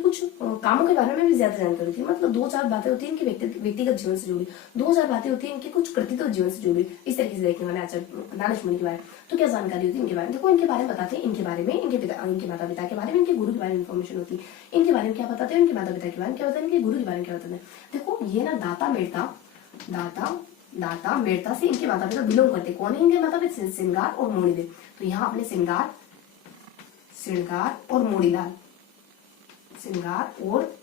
कुछ कामों के बारे में भी ज्यादा जानकारी होती है। मतलब 2-4 बातें होती है इनके व्यक्तिगत जीवन से जुड़ी, 2-4 बातें होती है इनके कुछ कृतित्व जीवन से जुड़ी। इस तरीके से देखने वाले आचार्य नैनेश मुनि के बारे में तो क्या जानकारी होती है इनके बारे में? देखो इनके बारे में बताते हैं, इनके बारे में, इनके माता पिता के बारे में, इनके गुरु के बारे में इन्फॉर्मेशन होती है। इनके बारे में क्या बताते हैं? इनके माता पिता के बारे में क्या बताते हैं? इनके गुरु के बारे में क्या बताते हैं? देखो ये ना दाता मेड़ता से इनके माता पिता बिलोंग करते। कौन है इनके माता पिता? श्रृंगार और मोड़ीदेव। तो यहाँ आपने श्रृंगार और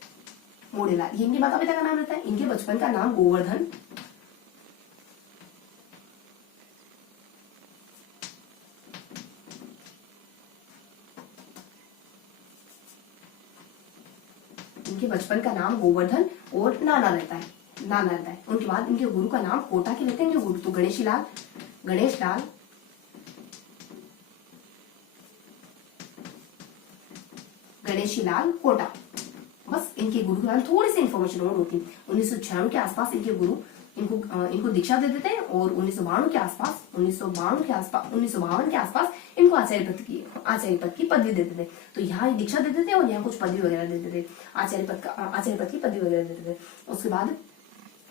मोड़ीलाल ये इनके माता पिता का नाम रहता है। इनके बचपन का नाम गोवर्धन, और नाना रहता है। उनके बाद इनके गुरु का नाम कोटा के रहते हैं। इनके गुरु तो गणेश लाल कोटा। बस इनके गुरु के बारे में थोड़ी सी इन्फॉर्मेशन और होती है। 1996 के आसपास इनके गुरु इनको दीक्षा दे देते हैं और 1952 के आसपास इनको आचार्य पद की पदवी दे देते थे। तो यहाँ दीक्षा दे देते और यहाँ कुछ पदवी वगैरह दे देते, आचार्य पद की पदवी वगैरह दे देते। उसके बाद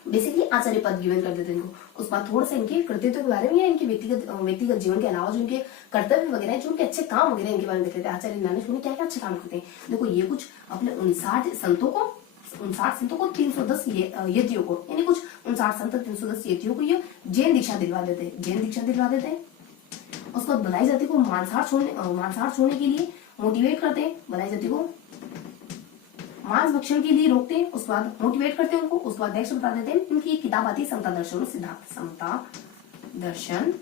बेसिकली आचार्य पद गिवन कर देते इनको। उसके बाद थोड़ा सा इनके कृतित्व के बारे में या इनके व्यक्तिगत जीवन के अलावा जो इनके कर्तव्य वगैरह है, जो उनके अच्छे काम वगैरह इनके बारे में देख लेते हैं। आचार्य नैनेश मुनि क्या क्या अच्छे काम करते हैं? देखो ये कुछ अपने 59 संतों को 310 यतियों को, यानी कुछ 59 संत 310 यतियों को ये जैन दीक्षा दिलवा देते हैं। उसके बाद बधाई जाति को मांसाहार छोड़ने के लिए मोटिवेट करते हैं। बधाई जाति को मांस भक्षण के लिए रोकते हैं। उसके बाद मोटिवेट करते हैं उनको। उसके बाद नेक्स्ट बता देते हैं इनकी एक किताब आती है समता दर्शन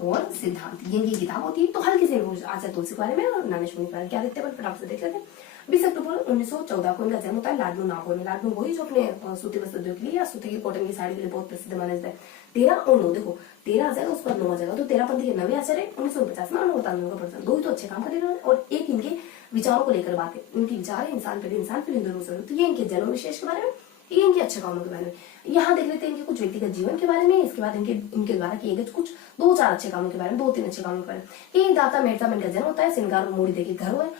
और सिद्धांत, ये इनकी किताब होती है। तो हल्के से आचार्य तुलसी के बारे में और नैनेश मुनि के बारे में क्या देखते हैं फटाफट से देख लेते हैं। 20 अक्टूबर 1914 को इनका जन्म होता है लाडनू नागौर में। लाडनू वही जो अपने सूती वस्त्र उद्योग के लिए या सूती की कॉटन की साड़ी के लिए बहुत प्रसिद्ध माना जाता है। 13 और 9 देखो 13 आ जाएगा, उस पर 9 आ जाएगा। तो 13 पंथी के 9वें आचार्य 1949 में अणुव्रत आंदोलन का प्रवर्तन। 2 ही तो अच्छे काम करेगा और एक इनके विचारों को लेकर बात है। इनके विचार है इंसान पहले इंसान फिर हिंदू मुसलमान। तो ये इनके जन्म विशेष के बारे में, ये इनके अच्छे कामों के बारे में। यहाँ देख लेते हैं इनके कुछ व्यक्तिगत जीवन के बारे में। इसके बाद इनके द्वारा किए गए कुछ 2-4 अच्छे कामों के बारे में, 2-3 अच्छे कामों के बारे में। एक दाता मेड़ता में इनका जन्म होता है। श्रृंगार और मोड़ी देके घर हुआ है।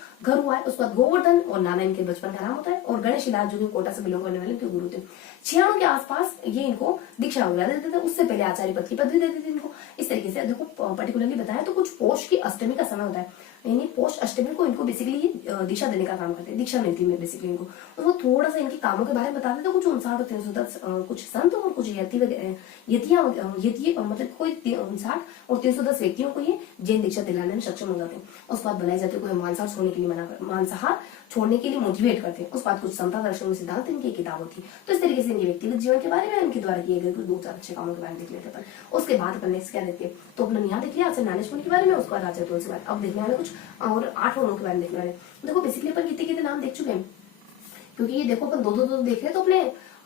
उसके बाद गोवर्धन और नाना इनके बचपन का नाम होता है। और गणेश लाल जो कि कोटा से बिलोंग करने वाले इनके गुरु थे। 96 के आसपास ये इनको दीक्षा वगैरह देते थे। उससे पहले आचार्य पद की पदवी देते थे इनको। इस तरीके से देखो पर्टिकुलरली बताया तो कुछ पौष की अष्टमी का समय होता है, यानी पौष अष्टमी को इनको बेसिकली दीक्षा देने का काम करते हैं। दीक्षा मिलती है बेसिकली इनको। उसको थोड़ा सा इनके कामों के बारे में बताते थे। कुछ 59 और 310 कुछ संत और कुछ यतियां मतलब कोई 59 और 310 व्यक्तियों को ये जैन दीक्षा दिलाने में सक्षम हो जाते हैं। उसके बाद बनाए जाते हैं मांसाहार छोड़ने के लिए मोटिवेट करते हैं। उस बाद कुछ समता दर्शन सिद्धांत इनकी किताब होती है। तो इस तरीके से इनके व्यक्तिगत जीवन के बारे में, इनके द्वारा किए गए कुछ 2-4 अच्छे कामों के बारे में देख लेते हैं। उसके बाद अपन नेक्स्ट क्या देखते हैं तो अपन यहाँ देख लिया आचार्य नैनेश मुनि के बारे में। उसके बाद आचार्य तुलसी के बारे में अब देखने वाले कुछ और 8 के बारे में देखने वाले। देखो बेसिकली अपन कितने नाम देख चुके हैं, क्योंकि ये देखो अपन 2-2 देख रहे हैं। तो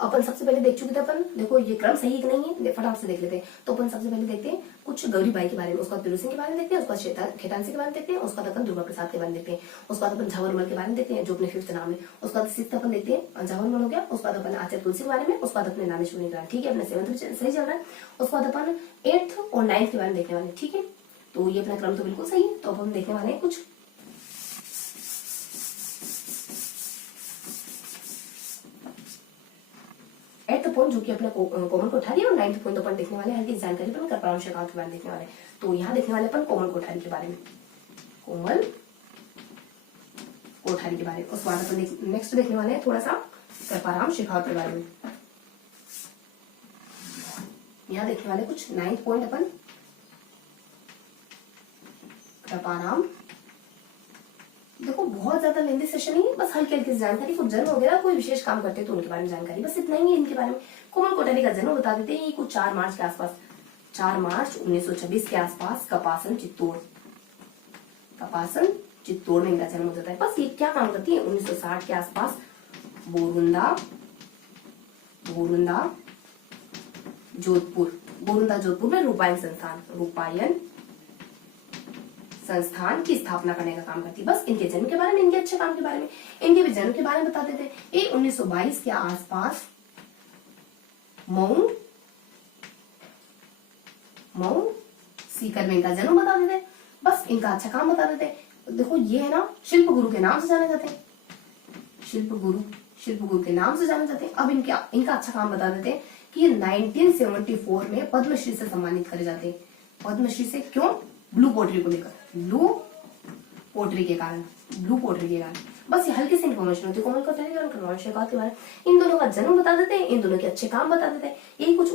अपन सबसे पहले देख चुके थे अपन, देखो ये क्रम सही कि नहीं है फटाफट से देख लेते हैं। तो अपन सबसे पहले देखते हैं कुछ गौरी बाई के बारे में, उसके बाद पीरू सिंह के बारे में देखते हैं, उसके बाद खेतान सिंह के बारे में देखते हैं, उसके बाद अपन दुर्गा प्रसाद के बारे में देखते हैं, उसके बाद अपन झंवरमल के बारे में देखते हैं जो अपने 5th नाम है। उसके बाद 6th अपन देखते हैं झंवरमल हो गया। उसके बाद अपन आचार्य तुलसी के बारे में, उसके बाद अपने नैनेश मुनि के बारे में, ठीक है अपने 7th सही चल रहा है। उसके बाद अपन 8th और 9th के बारे में देखने वाले, ठीक है। तो ये अपना क्रम तो बिल्कुल सही है। तो अब हम देखने वाले हैं कुछ 8th पॉइंट जो कि अपने कॉमन कोठारी, और 9th पॉइंट अपन देखने वाले हल्की जानकारी अपन करपराम शेखावत के बारे में देखने वाले। तो यहाँ देखने वाले अपन कोमल कोठारी के बारे में, कोमल कोठारी के बारे में। उसके बाद अपन नेक्स्ट देखने वाले हैं थोड़ा सा करपराम शेखावत के बारे में। यहाँ देखने वाले कुछ 9th पॉइंट अपन करपराम। देखो बहुत ज्यादा लेंदी सेशन नहीं है, बस हल्की हल्की जानकारी, कुछ जन्म वगैरह कोई विशेष काम करते हैं तो उनके बारे में जानकारी, बस इतना ही है इनके बारे में। कोमल कोठारी का जन्म बता देते हैं, कुछ 4 मार्च के आसपास, 4 मार्च 1926 के आसपास कपासन चित्तौड़ में इनका जन्म हो जाता है। बस ये क्या काम करती है, 1960 के आसपास बोरुंदा जोधपुर में रूपायन संस्थान की स्थापना करने का काम करती है। बस इनके जन्म के बारे में, इनके अच्छे काम के बारे में, इनके भी जन्म के बारे में बता देते हैं। ये 1922 के आसपास मऊ सीकर में इनका जन्म बता देते हैं। बस इनका अच्छा काम बता देते हैं। देखो ये है ना, शिल्प गुरु के नाम से जाने जाते हैं, शिल्प गुरु के नाम से जाने जाते हैं। अब इनका अच्छा काम बता देते हैं कि 1974 में पद्मश्री से सम्मानित करे जाते हैं। पद्मश्री से क्यों? ब्लू पोट्री को लेकर, ब्लू पोट्री के कारण। बस ये हल्की सी इन्फॉर्मेशन होती है कोमल कोठारी और करपराम शेखावत के बारे में। इन दोनों का जन्म बता देते हैं, इन दोनों के अच्छे काम बता देते हैं। यही कुछ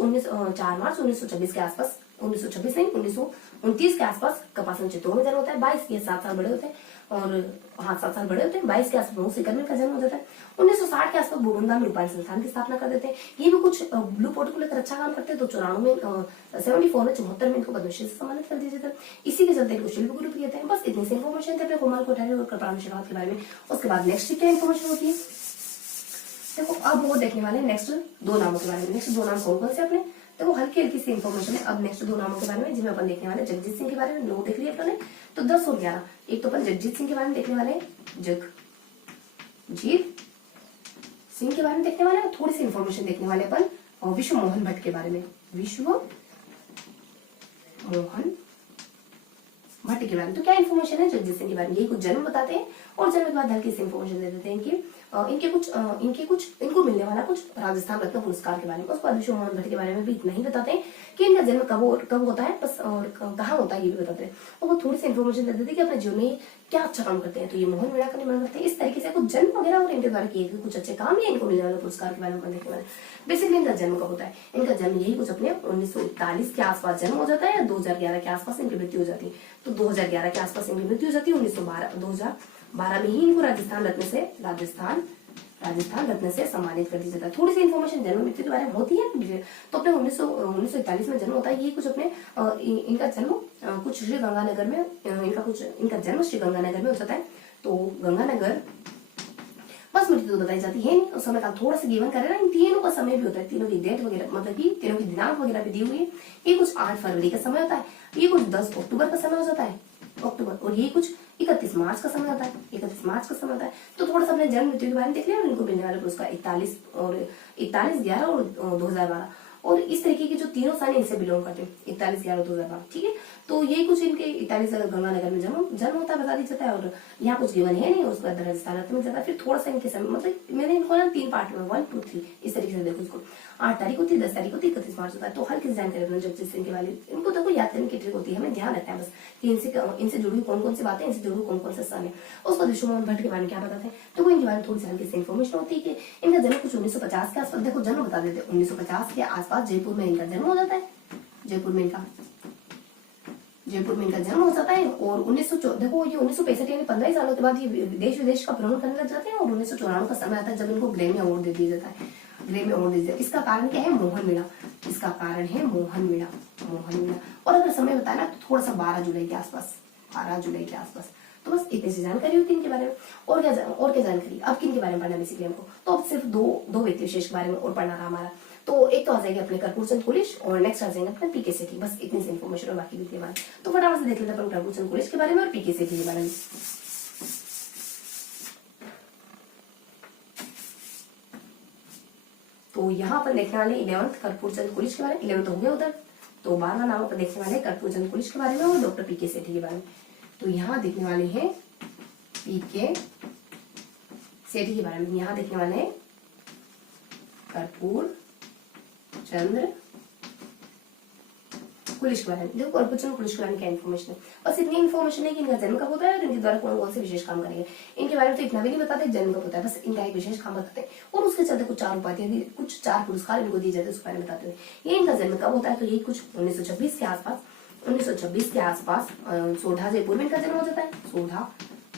4 मार्च 1926 के आसपास, 1929 के आसपास कपासन चित्तौड़ में जन्म होता है। 22 ये 7 साल बड़े होते हैं, और 7 साल बड़े होते हैं। 22 के आसपास सीकर में का जन्म हो जाता है। 1960 के आसपास बोरुंदा में रूपायन संस्थान की स्थापना कर देते हैं। ये भी कुछ ब्लू पोर्ट को लेकर अच्छा काम करते हैं। तो 74 में 74 में इनको पद्मश्री से सम्मानित कर दिया जाता है। इसी के चलते इनको शिल्प गुरु भी कहते हैं। बस इतनी सी इन्फॉर्मेशन थे अपने कोमल कोठारी और करपराम शेखावत के बारे में। उसके बाद नेक्स्ट क्या इन्फॉर्मेशन होती है, देखो अब वो देखने वाले नेक्स्ट 2 नामों के बारे में। नेक्स्ट 2 नाम कौन कौन से अपने, देखो हल्की हल्की सी इन्फॉर्मेशन है। अब नेक्स्ट 2 नामों के बारे में जिनमें अपन देखने वाले जगजीत सिंह के बारे में। 9 देख लिया अपने, तो 10 और 11। एक तो अपन जगजीत सिंह के बारे में देखने वाले हैं, जगजीत सिंह के बारे में देखने वाले हैं। थोड़ी सी इन्फॉर्मेशन देखने वाले अपन और विश्व मोहन भट्ट के बारे में, विश्व मोहन भट्ट के बारे में। तो क्या इन्फॉर्मेशन है जगजीत सिंह के बारे में, यही कुछ जन्म बताते हैं और जन्म के बाद हल्की सी इन्फॉर्मेशन दे देते हैं कि इनको मिलने वाला कुछ राजस्थान रत्न पुरस्कार के बारे में। उसके बाद विश्व मोहन भट्ट के बारे में भी इतना ही बताते हैं कि इनका जन्म कब होता है, बस और कहाँ होता है ये भी बताते हैं। और वो थोड़ी सी इन्फॉर्मेशन दे देते हैं कि अपने जीवन में क्या अच्छा काम करते हैं। तो ये मोहन वीणा का निर्माण करते हैं। इस तरीके से कुछ जन्म वगैरह और इनके द्वारा किए गए कुछ अच्छे काम या इनको मिलने वाले पुरस्कार के बारे में देखने वाले। बेसिकली इनका जन्म कब होता है, इनका जन्म यही कुछ अपने 1941 के आसपास जन्म हो जाता है, या 2011 के आसपास इनकी मृत्यु हो जाती है। तो 2011 के आसपास इनकी मृत्यु हो जाती है। 2012 में ही इनको राजस्थान रत्न से सम्मानित कर दिया जाता है। थोड़ी सी इन्फॉर्मेशन जन्म मृत्यु के बारे में होती है। तो अपने 1941 में जन्म होता है। ये कुछ अपने इनका जन्म कुछ श्री गंगानगर में, इनका जन्म श्री गंगानगर में हो जाता है। तो गंगानगर, बस मृत्यु तो बताई जाती है नहीं, उस समय का थोड़ा सा गिवन करें ना। इन तीनों का समय भी होता है, तीनों की डेट वगैरह, मतलब कि तीनों की दिनांक वगैरह भी दी हुई है। ये कुछ 8 फरवरी का समय होता है, ये कुछ 10 अक्टूबर का समय हो जाता है, और ये कुछ 31 मार्च का समय होता है। तो थोड़ा सा अपने जन्म मृत्यु के बारे में देख लिया और इनको मिलने वाले पुरस्कार 41, 11 और 2012, और इस तरीके के जो तीनों साल इनसे बिलोंग करते हैं, 41, 11, 2012। ठीक है, तो ये कुछ इनके 41 गंगानगर में जन्म होता है बता दिया जाता है। और यहाँ कुछ गिवन है नहीं, उसके बाद राजस्थान में जाता है। फिर थोड़ा सा इनके समय, मतलब मैंने इनको ना 3 पार्ट में 1, 2, 3 इस तरीके से देखो। इसको 8 तारीख होती है, 10 तारीख होती है, 31 मार्च होता है। तो हल्की जानकारी अपने जगजीत सिंह के बारे में, इनको देखो याद करने की ट्रिक होती है, हमें ध्यान रखना है बस कि इनसे जुड़ी कौन कौन सी बातें, इनसे जुड़ी कौन कौन से सन है। उसको विश्व मोहन भट्ट के बारे में क्या बताते हैं, तो इनके बारे में थोड़ी सी हल्की सी इन्फॉर्मेशन होती है कि इनका जन्म कुछ 1950 के आसपास, देखो जन्म बता देते हैं 1950 के आसपास जयपुर में इनका जन्म हो जाता है। जयपुर में इनका जन्म हो जाता है। और 1964, देखो ये 1965 यानी 15 सालों के बाद ये देश विदेश का भ्रमण करने लग जाते हैं। और 1994 का समय आता है जब इनको ग्रैमी अवार्ड दे दिया जाता है। इसका कारण क्या है, मोहन वीणा। इसका कारण है मोहन वीणा। और अगर समय बताया ना तो थोड़ा सा 12 जुलाई के आसपास। तो बस इतनी सी जानकारी होती है इनके बारे में। और क्या जानकारी, अब किन के बारे में पढ़ना बेसिकली हमको, तो अब सिर्फ दो व्यक्ति विशेष के बारे में और पढ़ना रहा हमारा। तो एक तो आ जाएगी अपने कर्पूर चंद कुलिश और नेक्स्ट आ जाएंगे अपने पीके सेठी। बस इतनी सी इन्फॉर्मेशन और बाकी भी बारे। तो फटाफट से देख लेते हैं अपन कर्पूर चंद कुलिश के बारे में और पीके सेठी के बारे में। तो यहाँ पर देखने वाले 11th कर्पूर चंद कुलिश के बारे में, 11th हो गया उधर। तो 12वां नाम अपन देखने वाले कर्पूर चंद कुलिश के बारे में और डॉक्टर पीके सेठी के बारे में। तो यहाँ देखने वाले हैं पीके सेठी के बारे में। यहाँ देखने वाले हैं कर्पूर चंद्र कुलिश के बारे में देखो कर्पूचंद कुलिश के बारे में क्या इन्फॉर्मेशन है। बस इतनी इन्फॉर्मेशन है कि इनका जन्म कब होता है और इनके द्वारा कौन कौन से विशेष काम करेंगे। इनके बारे में तो इतना भी नहीं बताते जन्म कब होता है, बस इनका एक विशेष काम बताते हैं और उसके चलते कुछ 4 उपाधियां कुछ 4 पुरस्कार इनको दिए जाते हैं उसके बारे में बताते हैं। ये इनका जन्म कब होता है तो ये कुछ 1926 के आसपास 16 जयपुर में इनका जन्म हो जाता है। 16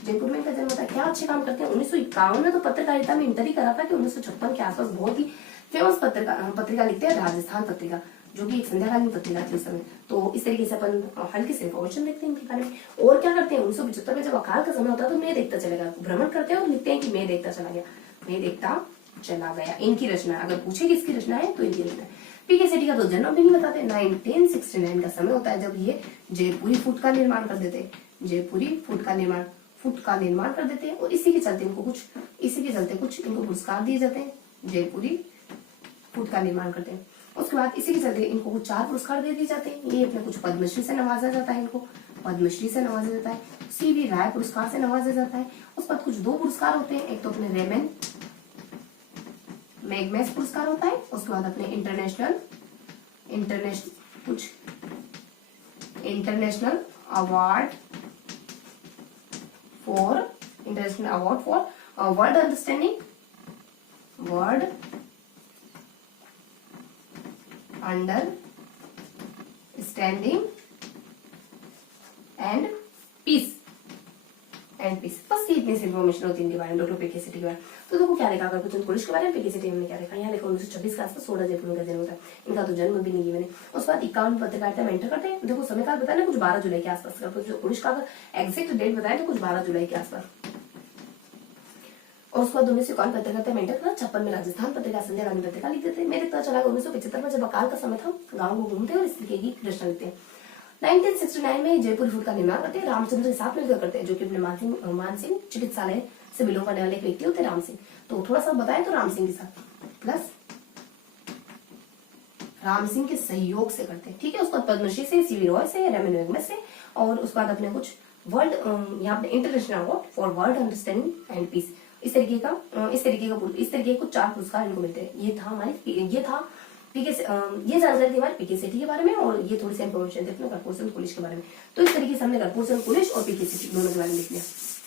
जयपुर में इनका जन्म होता है। क्या अच्छे काम करते हैं। 1951 में तो पत्रकारिता में इंटर ही करा था कि 1956 के आसपास बहुत ही फेमस पत्रिका लिखते हैं राजस्थान पत्रिका, जो कि एक संध्याकालीन पत्रिका थी उस समय। तो इस तरीके से अपन हल्की से इन्फॉर्मेशन देखते हैं इनके बारे में। और क्या करते हैं 1975 में जब अकाल का समय होता है तो मैं देखता चलेगा भ्रमण करते हैं और लिखते हैं कि मैं देखता चला गया, मैं देखता चला गया। इनकी रचना अगर पूछे किसकी रचना है तो इनकी रचना है। पीके सेठी का तो जन्म भी नहीं बताते। 1969 का समय होता है जब ये जयपुरी फुट का निर्माण कर देते हैं। जयपुरी फुट का निर्माण कर देते हैं और इसी के चलते कुछ इनको पुरस्कार दिए जाते हैं। जयपुरी फुट का निर्माण करते हैं। उसके बाद इसी के चलते इनको कुछ 4 पुरस्कार दे दिए जाते हैं। ये अपने कुछ पद्मश्री से नवाजा जाता है, इनको पद्मश्री से नवाजा जाता है, सीवी राय पुरस्कार से नवाजा जाता है। उसके बाद कुछ 2 पुरस्कार होते हैं, एक तो अपने रेमन मैग्मेस पुरस्कार होता है। उसके बाद अपने international award for world understanding and peace बस ये इतनी इन्फॉर्मेशन होती है इनके बारे में डॉक्टर पीके सेठी के बारे में। तो देखो क्या देखा कर्पूचंद कुलिश के बारे में, पीके सेठी हमने क्या देखा। यहाँ देखो 1926 के आसपास 16 जयपुर का जन्म होता है। इनका तो जन्म भी नहीं किया मैंने। उसके बाद 51 पत्रकारिता में एंटर करते हैं। देखो समय काल बताया ना कुछ 12 जुलाई के आसपास। कर्पूचंद कुलिश का अगर एग्जैक्ट डेट बताया तो कुछ 12 जुलाई के आसपास। और उसके बाद 1951 पत्रकारिता में एंटर करा। 56 में राजस्थान पत्रिका संध्याकालीन पत्रिका लिखते थे। मेरे पता चला 1975 में जब अकाल का समय था गाँव को घूमते और इस तरीके की रचना लिखते हैं। 1969 में जयपुर फूट का निर्माण करते हैं। रामचंद्र के साथ मिलकर करते हैं, जो कि अपने मानसिंह चिकित्सालय से बिलोंग करने वाले एक व्यक्ति होते हैं राम सिंह। तो थोड़ा सा बताएं तो राम सिंह के साथ प्लस राम सिंह के सहयोग से करते हैं, ठीक है। उसके बाद पद्मश्री से, सीवी रॉय से, रेमन मैग्मेस से और उसके बाद अपने कुछ वर्ल्ड यहाँ पे international award for world understanding and peace इस तरीके के कुछ 4 पुरस्कार इनको मिलते हैं। ये था पीके से ये जानकारी थी हमारे पीके सेठी के बारे में और ये थोड़ी सी इन्फॉर्मेशन थी अपने कर्पूचंद कुलिश के बारे में। तो इस तरीके से हमने कर्पूचंद कुलिश और पीके सेठी दोनों के बारे में लिख लिया।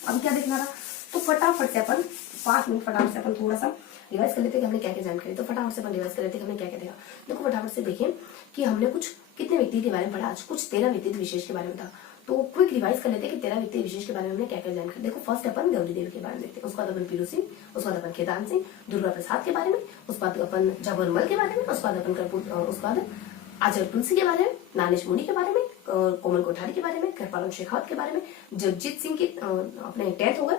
अब क्या देखना था तो फटाफट से अपन 5 मिनट फटाफट से अपन थोड़ा सा रिवाइज कर लेते कि हमने क्या क्या जानकारी। तो फटाफट से अपन रिवाइज कर लेते कि हमने क्या क्या देखा। देखो फटाफट से देखें कि हमने कुछ कितने व्यक्ति के बारे में पढ़ा आज, कुछ 13 व्यक्ति विशेष के बारे में था। तो क्विक रिवाइज कर लेते हैं कि 13 व्यक्ति विशेष के बारे में हमने क्या क्या जानकारी। देखो फर्स्ट अपन गौरी देवी के बारे में देखते हैं, उसके बाद अपन पीरू सिंह, उसके बाद अपन खेतान सिंह, दुर्गा प्रसाद के बारे में, उसके बाद अपन जबरमल के बारे में, उसके बाद अपन उसके बाद आचार्य तुलसी के बारे में, नानेश मुनि के बारे में, कोमल कोठारी के बारे में, कृपालन शेखावत के बारे में, जगजीत सिंह की अपने 10 हो गए,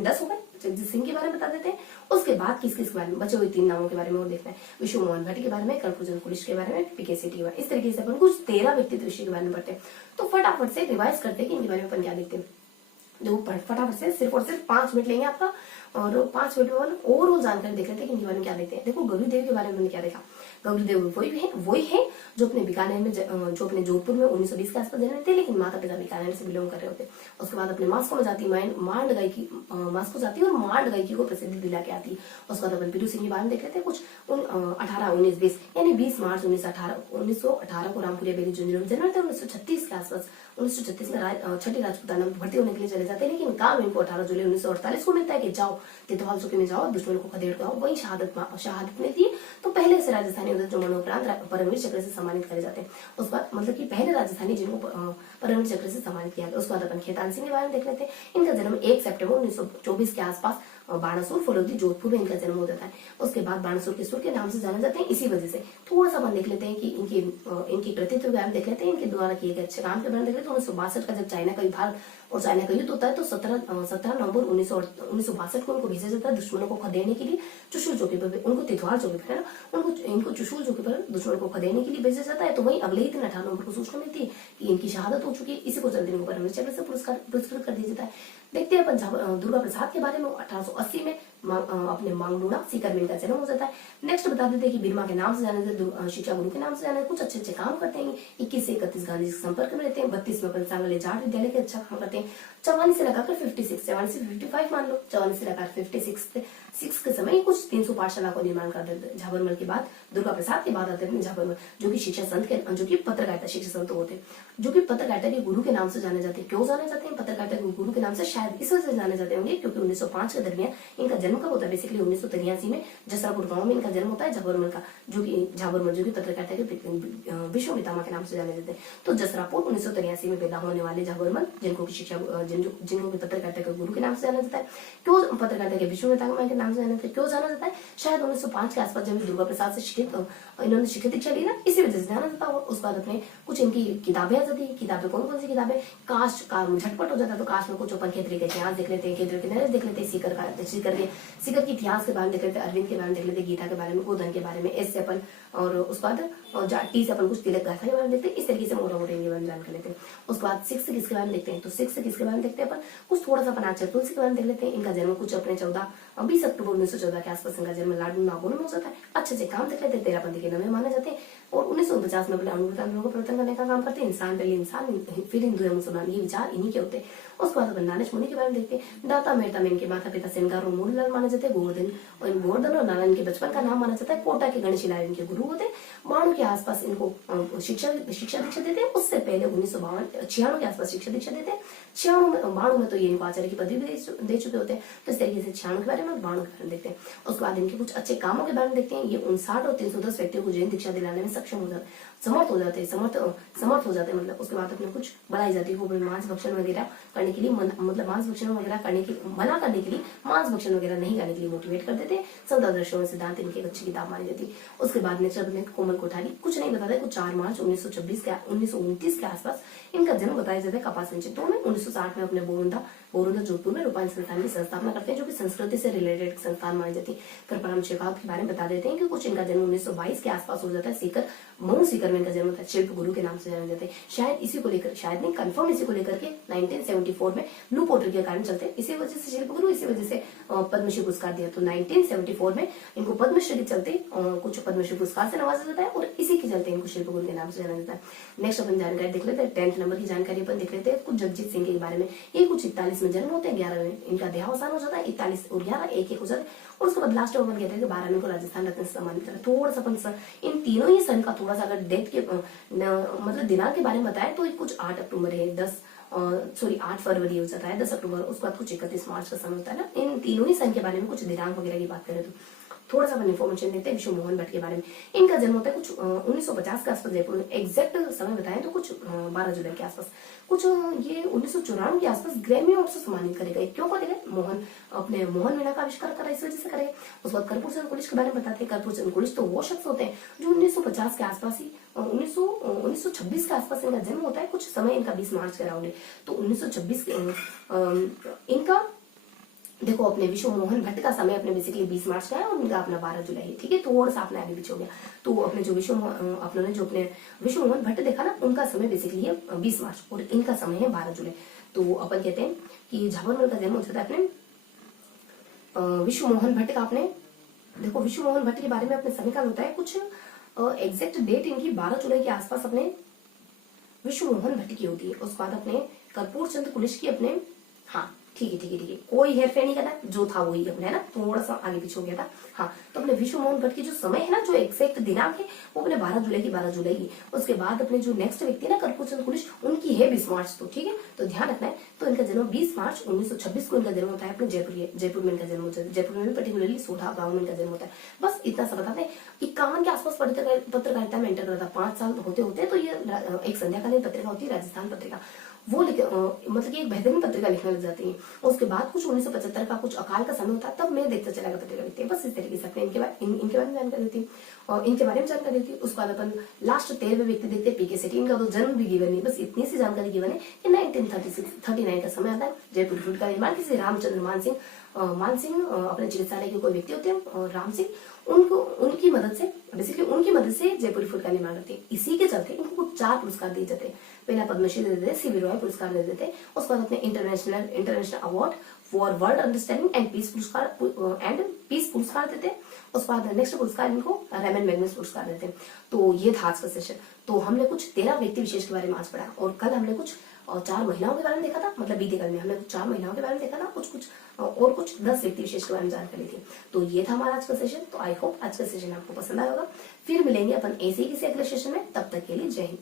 10 हो गए, जगजीत सिंह के बारे में बता देते हैं। उसके बाद किस किस के बारे में बचे हुए 3 नामों के बारे में और देखना है। विष्णु मोहन भट्ट के बारे में, कर्पूचंद कुलिश के बारे में, पीके सेठी के बारे में। इस तरीके से अपन कुछ 13 व्यक्तित्व विषय के बारे में पढ़ते हैं। तो फटाफट से रिवाइज करते हैं कि इनके बारे में अपन क्या देखते हैं। देखो फटाफट से सिर्फ और सिर्फ 5 मिनट लेंगे आपका और 5 मिनट में ओवरऑल जानकारी देख लेते हैं कि इनके बारे में क्या देखते हैं। देखो गौरी देवी के बारे में हमने क्या देखा। गौरी देवी वही है जो अपने बीकानेर में जो अपने जोधपुर में 1920 के आसपास जन्मे थे, लेकिन माता पिता बीकानेर से बिलोंग कर रहे होते। उसके बाद अपने मास्को में जाती मांड गायकी और मांड गायकी को प्रसिद्धि दिला के आती। उसके बाद अपन पीरू सिंह के बारे में देख लेते हैं कुछ 18, 19, 20 यानी 20 मार्च 1918 को रामपुरिया बेरी झुंझुनू में जन्मे थे। 1936 के आसपास 1936 में छठी राजपूताना में भर्ती होने के लिए चले जाते हैं, लेकिन काम इनको 18 जुलाई 1948 को मिलता है कि जाओ तितवाल चौकी में जाओ, दुश्मन को खदेड़ आओ। वही शहादत मिलती है। तो पहले से राजस्थानी जो मरणोपरांत परमवीर चक्र से सम्मानित करे जाते हैं। उसके बाद मतलब कि पहले राजस्थानी जिनको परमवीर चक्र से सम्मानित किया गया। उसके बाद अपन खेतान सिंह के बारे में देख लेते हैं। इनका जन्म 1 सितंबर 1924 के आसपास बाणासुर फलोदी जोधपुर में इनका जन्म हो जाता है। उसके बाद बाणासुर के सुर के नाम से जाने जाते हैं। इसी वजह से थोड़ा सा अपन देख लेते हैं कि इनकी कृतित्व के बारे में देख लेते हैं, इनके द्वारा किए गए अच्छे काम के बारे में देख लेते हैं। 1962 का जब चाइना का विभाग और चाइना का युद्ध होता है तो 17 नवंबर 1962 को उनको भेजा जाता है दुश्मनों को खदेड़ने के लिए चुशुल चौकी पर, उनको तितवाल चौकी पर है ना, इनको चुशुल चौकी पर दुश्मनों को खदेड़ने के लिए भेजा जाता है। तो वही अगले ही दिन 18 नवंबर को सूचना मिलती है कि इनकी शहादत हो चुकी है। इसी को चलते इनको परमवीर चक्र से पुरस्कृत कर दिया जाता है। देखते हैं अपन दुर्गा प्रसाद के बारे में। 1880 में अपने मांगलूड़ा सीकर में इनका जन्म हो जाता है। नेक्स्ट बता देते हैं कि बिरमा के नाम से जाने जाते, शिक्षा गुरु के नाम से जाने, कुछ अच्छे काम करते हैं। 21 से 31 गांधी जी के संपर्क में रहते हैं। 32 में अपन सांगले जाट विद्यालय के अच्छा काम करते हैं। हैं। 44 से लगाकर 56, 44 से 55 मान लो, 44 से लगाकर 56 के समय कुछ 300 पाठशाला को निर्माण कर देते। झाबरमल के बाद दुर्गा प्रसाद के बाद आते हैं झाबरमल, जो कि शिक्षा संत के, जो कि पत्रकारिता शिक्षा संत होते हैं, जो कि पत्रकारिता के गुरु के नाम से जाने जाते हैं। क्यों जाने जाते हैं पत्रकारिता के गुरु के नाम से? शायद इस वजह से जाने जाते होंगे क्योंकि 1905 के दरमियान इनका जन्म कब होता है? बेसिकली 1983 में जसरापुर गांव में इनका जन्म होता है झाबरमल का, जो कि पत्रकारिता के विश्व पितामह के नाम से जाने जाते हैं। तो जसरापुर 1983 में पैदा होने वाले झाबरमल, जिनको की पत्रकारिता के गुरु के नाम से जाना जाता है। क्यों पत्रकारिता के विश्व पितामह के नाम से जाना जाता है? क्यों जाना जाता है? शायद 1905 के आसपास जब दुर्गा प्रसाद से इन्होंने शिक्षित दीक्षा ली ना, इसी वजह से जाना जाता है। उसके बाद अपने कुछ इनकी किताबें आ जाती है। किताबें कौन कौन सी किताबें? कास्ट का झटपट हो जाता है तो कास्ट में कुछ अपन खेतरी का इतिहास देख लेते हैं, खेतरी के नरेश देख लेते हैं, सीकर के इतिहास के बारे में देख लेते हैं, अरविंद के बारे में देख लेते हैं, गीता के बारे में, गोधन के बारे में, एस से अपन, और उसके बाद टी से अपन कुछ तिलक गाथा के बारे में देखते हैं। इस तरीके से मोटा मोटा इनके बारे में जानकर लेते हैं। उसके बाद सिक्स किसके बारे में देखते हैं? तो सिक्स किसके बारे में देखते हैं अपन? कुछ थोड़ा सा अपन आचार्य तुलसी के बारे में देख लेते हैं। इनका जन्म कुछ अपने 20 अक्टूबर 1914 के आसपास इनका जन्म लाडू नागौर में हो जाता है। अच्छे से काम देख लेते हैं। 13 पंथी के नवे माने जाते हैं और 1949 में अपने अनुवर्तन को परिवर्तन करने का काम करते हैं। इंसान पहले इंसान, फिर हिंदू या मुसलमान, ये विचार इन्हीं के होते हैं। उसके बाद अपन नानक मुनि के बारे में देखते हैं। दाता मेहता में इनके माता पिता सेनगार और मोहनलाल माने जाते हैं। गोवर्धन और नारायण के बचपन का नाम माना जाता है। कोटा के गणेश लाल इनके गुरु होते हैं। बाणु के आसपास इनको शिक्षा दीक्षा देते हैं। उससे पहले 1996 के आसपास शिक्षा दीक्षा देते हैं। 96 में तो ये इनको आचार्य की पदवी दे चुके होते हैं। तो इस तरीके से 96 के बारे में, बाणु के बारे में देखते हैं। उसके बाद इनके कुछ अच्छे कामों के बारे में देखते हैं। ये 59 और 310 व्यक्तियों को जैन दीक्षा दिलाने में सक्षम हो जाते, समर्थ हो जाते हैं। मतलब उसके बाद अपने कुछ बढ़ाई जाती है, वो मांस भक्षण वगैरह करने के लिए मतलब मांस भक्षण वगैरह करने की मना करने के लिए, मांस भक्षण वगैरह नहीं करने के लिए मोटिवेट कर देते हैं। संत आदर्शों में सिद्धांत इनकी एक अच्छी किताब मानी जाती है। उसके बाद नेक्स्ट कोमल कोठारी, कुछ नहीं बताते, कुछ 4 मार्च 1929 के आसपास इनका जन्म बताया जाता है कपासन चित्तौड़ में। 1960 में अपने बोरुंदा जोधपुर में रूपायन संस्थान की स्थापना करते हैं, जो कि संस्कृति से रिलेटेड संस्थान मानी जाती है। फिर परम शेखावत के बारे में बता देते हैं कि कुछ इनका जन्म 1922 के आसपास हो जाता है। सीकर में इनका जन्म होता है। शिल्प गुरु के नाम से जाने जाते हैं। शायद इसी को लेकर, शायद नहीं कंफर्म, इसी को लेकर के 1974 में ब्लू पोर्टर के कारण चलते हैं। इसी वजह से शिल्प गुरु, इसी वजह से पद्मश्री पुरस्कार दिया। तो 1974 में इनको पद्मश्री के चलते कुछ पद्मश्री पुरस्कार से नवाजा जाता है और इसी के चलते इनको शिल्प गुरु के नाम से जाना जाता है। नेक्स्ट अपन जानकारी देख लेते हैं। 10th नंबर की जानकारी अपन देख लेते हैं कुछ जगजीत सिंह के बारे में। ये कुछ 41 में जन्म होते हैं, 11 में इनका देहावसान हो जाता है। 41 और 11 एक हो जाता है। और उसके बाद लास्ट में कहते हैं कि 12 में को राजस्थान रत्न से सम्मानित करा। थोड़ा सा अपन इन तीनों ही सन का थोड़ा सा अगर डेट के मतलब दिनांक के बारे में बताए तो कुछ 8 अक्टूबर है, 8 फरवरी हो जाता है, 10 अक्टूबर, उसके बाद कुछ 31 मार्च का समय होता है ना। इन तीनों ही सन के बारे में कुछ दिनांक वगैरह की बात करें तो थोड़ा सा अपन इन्फॉर्मेशन देते हैं विश्व मोहन भट्ट के बारे में। इनका जन्म होता है कुछ 1950 के आसपास जयपुर में। एग्जैक्ट समय बताएं तो कुछ 12 जुलाई के आसपास। कुछ ये 1994 के आसपास ग्रैमी अवार्ड से सम्मानित करे गए। क्यों करे गए? अपने मोहन वीणा का आविष्कार करा, इस वजह से करे। उसके बाद कर्पूर चंद कुलिच के बारे में बताते हैं। कर्पूर चंद कुलिच तो वो शख्स होते हैं जो 1950 के आसपास ही 1926 के आसपास इनका जन्म होता है। कुछ समय इनका 20 मार्च के अराउंड है। तो 1926 इनका देखो अपने विश्व मोहन भट्ट का समय अपने बेसिकली 20 मार्च का है और उनका अपना 12 जुलाई है। ठीक है, थोड़ा सा अपने आगे पीछे हो गया। तो अपने जो अपने विश्व मोहन भट्ट देखा ना, उनका समय बेसिकली है 20 मार्च और इनका समय है 12 जुलाई। तो अपन कहते हैं कि झाबरमल का जन्म हो जाता है अपने विश्व मोहन भट्ट का। अपने देखो विश्व मोहन भट्ट के बारे में अपने समय का होता है कुछ एग्जैक्ट डेट इनकी 12 जुलाई के आसपास अपने विश्व मोहन भट्ट की होती है। उसके बाद अपने कर्पूर चंद कुलिच की अपने, हाँ ठीक है, कोई हेरफेर नहीं करना, जो था वही अपने, है ना, थोड़ा सा आगे पीछे हो गया था। हाँ, तो अपने विश्व मोहन भट्ट की जो समय है ना, जो एक्जैक्ट दिनांक है वो अपने 12 जुलाई की। उसके बाद अपने जो नेक्स्ट व्यक्ति है ना कर्पूर चंद कुलिच, उनकी है 20 मार्च। तो ठीक है, तो ध्यान रखना है। तो इनका जन्म 20 मार्च 1926 को इनका जन्म होता है अपने जयपुर में इनका जन्म होता है। जयपुर में पर्टिकुलरली सोढ़ा गाँव में इनका जन्म होता है। बस इतना सा बताते हैं। 51 के आसपास पत्रकारिता में एंटर करता है। 5 साल होते होते तो ये एक संध्याकालीन पत्रिका होती है, राजस्थान पत्रिका, वो मतलब कि एक बेहतरीन पत्रिका लिखने लग जाती है। उसके बाद कुछ 1975 का कुछ अकाल का समय होता है, तब मैं देखता चला गया पत्रिका लिखते हैं। बस इस तरीके से इनके बारे में जानकारी देती हूँ और इनके बारे में जानकारी देती हूँ। उसके बाद अपन लास्ट 13वें व्यक्ति देखते हैं पीके सेठी। इनका तो जन्म भी गिवन नहीं, बस इतनी सी जानकारी गिवन है कि 1939 का समय आता है। जयपुर फूड का निर्माण किसी रामचंद्र मान सिंह अपने चिकित्सालय के कोई व्यक्ति होते हैं राम सिंह, उनकी मदद से जयपुरी फूड का निर्माण करते हैं। इसी के चलते इनको 4 पुरस्कार दिए जाते हैं। पहला पद्मश्री दे देते हैं, सीवी रॉय पुरस्कार दे देते हैं। उसके बाद अपने international award for world understanding and peace पुरस्कार देते हैं। उसके बाद नेक्स्ट पुरस्कार इनको रेमन मैग्नस पुरस्कार देते हैं। तो ये था आज का सेशन। तो हमने कुछ 13 व्यक्ति विशेष के बारे में आज पढ़ा और कल हमने कुछ और 4 महिलाओं के बारे में देखा था, मतलब बीते कल में हमने 4 महिलाओं के बारे में देखा था, कुछ 10 व्यक्ति विशेष के बारे में जानकारी ली थी। तो ये था हमारा आज का सेशन। तो आई होप आज का सेशन आपको पसंद आया होगा। फिर मिलेंगे अपन ऐसे ही किसी अगले सेशन में, तब तक के लिए जय हिंद।